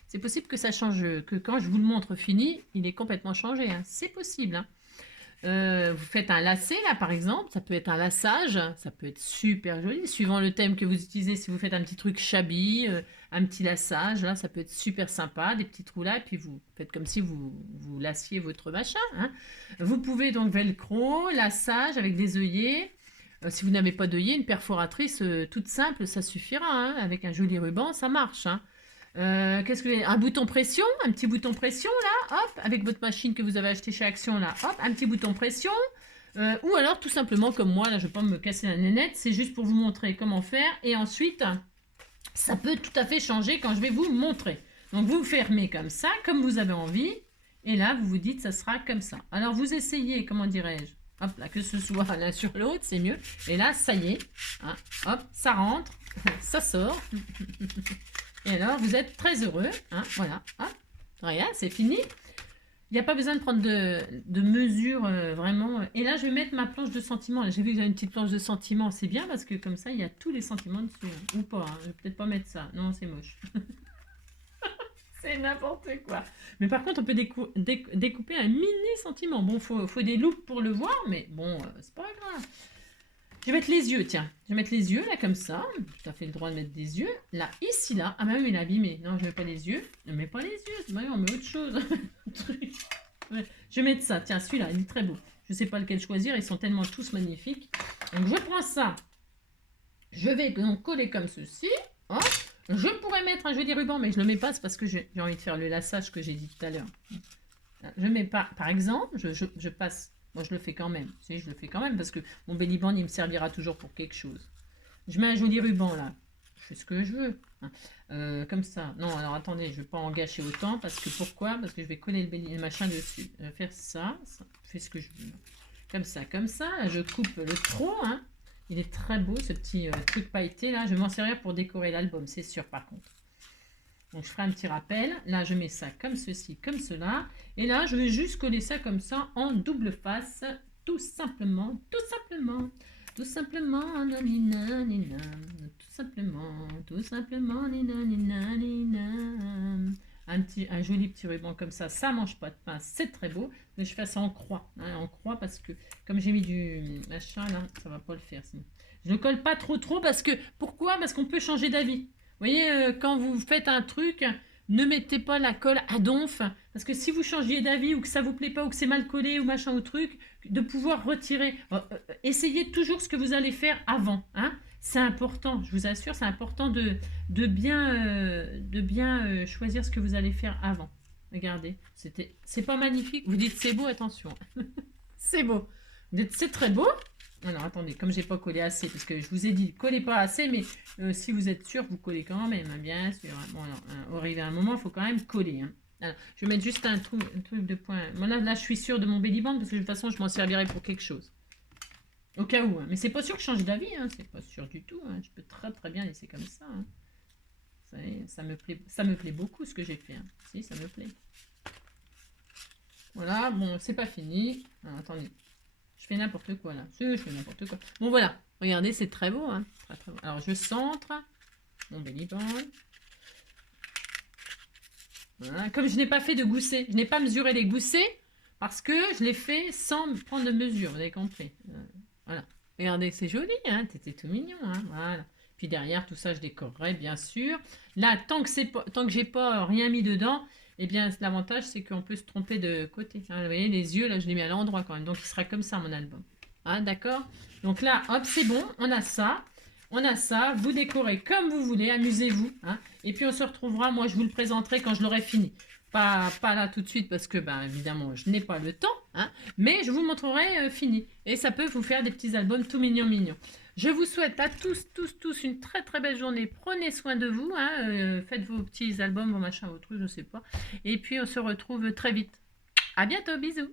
C'est possible que ça change, que quand je vous le montre fini, il est complètement changé, hein. C'est possible, hein. Vous faites un lacet là par exemple, ça peut être un laçage, ça peut être super joli, suivant le thème que vous utilisez. Si vous faites un petit truc shabby, un petit laçage, là ça peut être super sympa, des petits trous là, et puis vous faites comme si vous lassiez votre machin, hein. Vous pouvez donc velcro, laçage avec des œillets. Si vous n'avez pas d'œillet, une perforatrice toute simple, ça suffira, hein. Avec un joli ruban, ça marche, hein. Qu'est-ce que un bouton pression, un petit bouton pression là, hop, avec votre machine que vous avez acheté chez Action là, hop, un petit bouton pression. Ou alors tout simplement comme moi, là je ne vais pas me casser la nénette, c'est juste pour vous montrer comment faire. Et ensuite, ça peut tout à fait changer quand je vais vous montrer. Donc vous fermez comme ça, comme vous avez envie. Et là, vous vous dites, ça sera comme ça. Alors vous essayez, comment dirais-je, hop là, que ce soit l'un sur l'autre, c'est mieux. Et là, ça y est, hein, hop, ça rentre, ça sort. Et alors, vous êtes très heureux, hein, voilà, hop, rien, c'est fini. Il n'y a pas besoin de prendre de mesures vraiment. Et là, je vais mettre ma planche de sentiments. J'ai vu que j'avais une petite planche de sentiments. C'est bien parce que comme ça, il y a tous les sentiments dessus, hein. Ou pas, hein. Je vais peut-être pas mettre ça. Non, c'est moche. C'est n'importe quoi. Mais par contre, on peut découper un mini sentiment. Bon, faut des loupes pour le voir, mais bon, c'est pas grave. Je vais mettre les yeux, tiens. Je vais mettre les yeux, là, comme ça. Tout à fait le droit de mettre des yeux. Là, ici, là. Ah, bah oui, il est abîmé. Non, je mets pas les yeux. Ne mets pas les yeux. C'est vrai, on met autre chose. Ouais. Je vais mettre ça. Tiens, celui-là, il est très beau. Je sais pas lequel choisir. Ils sont tellement tous magnifiques. Donc, je prends ça. Je vais donc coller comme ceci. Hop. Je pourrais mettre un joli ruban, mais je ne le mets pas. C'est parce que j'ai envie de faire le laçage que j'ai dit tout à l'heure. Je mets pas, par exemple, je passe. Moi, je le fais quand même. Si, je le fais quand même parce que mon belly band, il me servira toujours pour quelque chose. Je mets un joli ruban là. Je fais ce que je veux, hein. Comme ça. Non, alors attendez, je ne vais pas en gâcher autant. Parce que pourquoi? Parce que je vais coller le machin dessus. Je vais faire ça, ça. Je fais ce que je veux. Comme ça, comme ça. Je coupe le trop, hein. Il est très beau, ce petit truc pailleté là. Je vais m'en servir pour décorer l'album, c'est sûr par contre. Donc je ferai un petit rappel. Là, je mets ça comme ceci, comme cela. Et là, je vais juste coller ça comme ça en double face. Tout simplement, tout simplement. Tout simplement, nanina, nina. Tout simplement, nina, nina, nina. Un joli petit ruban comme ça mange pas de pain, c'est très beau. Mais je fais ça en croix, hein, en croix parce que comme j'ai mis du machin là, ça va pas le faire sinon. Je ne colle pas trop parce que, pourquoi? Parce qu'on peut changer d'avis. Vous voyez, quand vous faites un truc, ne mettez pas la colle à donf. Parce que si vous changiez d'avis ou que ça vous plaît pas ou que c'est mal collé ou machin ou truc, de pouvoir retirer. Essayez toujours ce que vous allez faire avant, hein. C'est important, je vous assure, c'est important de bien choisir ce que vous allez faire avant. Regardez, c'est pas magnifique. Vous dites c'est beau, attention. C'est beau. Vous dites c'est très beau. Alors attendez, comme j'ai pas collé assez, parce que je vous ai dit collez pas assez, mais si vous êtes sûr, vous collez quand même, hein, bien sûr. Bon, alors, au arrivé à un moment, il faut quand même coller, hein. Alors, je vais mettre juste un truc de point. Bon, là, je suis sûre de mon belly band, parce que de toute façon, je m'en servirai pour quelque chose. Au cas où, hein. Mais c'est pas sûr que je change d'avis, hein. C'est pas sûr du tout, hein. Je peux très bien laisser comme ça, hein. Ça me plaît beaucoup ce que j'ai fait, hein. Si, ça me plaît. Voilà, bon, c'est pas fini. Alors, attendez. Je fais n'importe quoi là. Je fais n'importe quoi. Bon voilà, regardez, c'est très beau, hein. Très beau. Alors je centre mon belly band. Voilà. Comme je n'ai pas fait de gousset, je n'ai pas mesuré les goussets parce que je l'ai fait sans prendre de mesure, vous avez compris. Voilà. Regardez, c'est joli, hein. C'était tout mignon, hein. Voilà. Puis derrière, tout ça, je décorerai, bien sûr. Là, tant que j'ai pas rien mis dedans, eh bien, l'avantage, c'est qu'on peut se tromper de côté. Hein, vous voyez, les yeux, là, je les mets à l'endroit quand même. Donc, il sera comme ça, mon album. Hein, d'accord? Donc là, hop, c'est bon. On a ça. On a ça. Vous décorez comme vous voulez. Amusez-vous. Hein, et puis, on se retrouvera. Moi, je vous le présenterai quand je l'aurai fini. Pas là tout de suite parce que, ben, évidemment, je n'ai pas le temps. Hein, mais je vous montrerai fini. Et ça peut vous faire des petits albums tout mignons. Je vous souhaite à tous une très belle journée. Prenez soin de vous. Hein, faites vos petits albums, vos machins, vos trucs, je sais pas. Et puis, on se retrouve très vite. À bientôt. Bisous.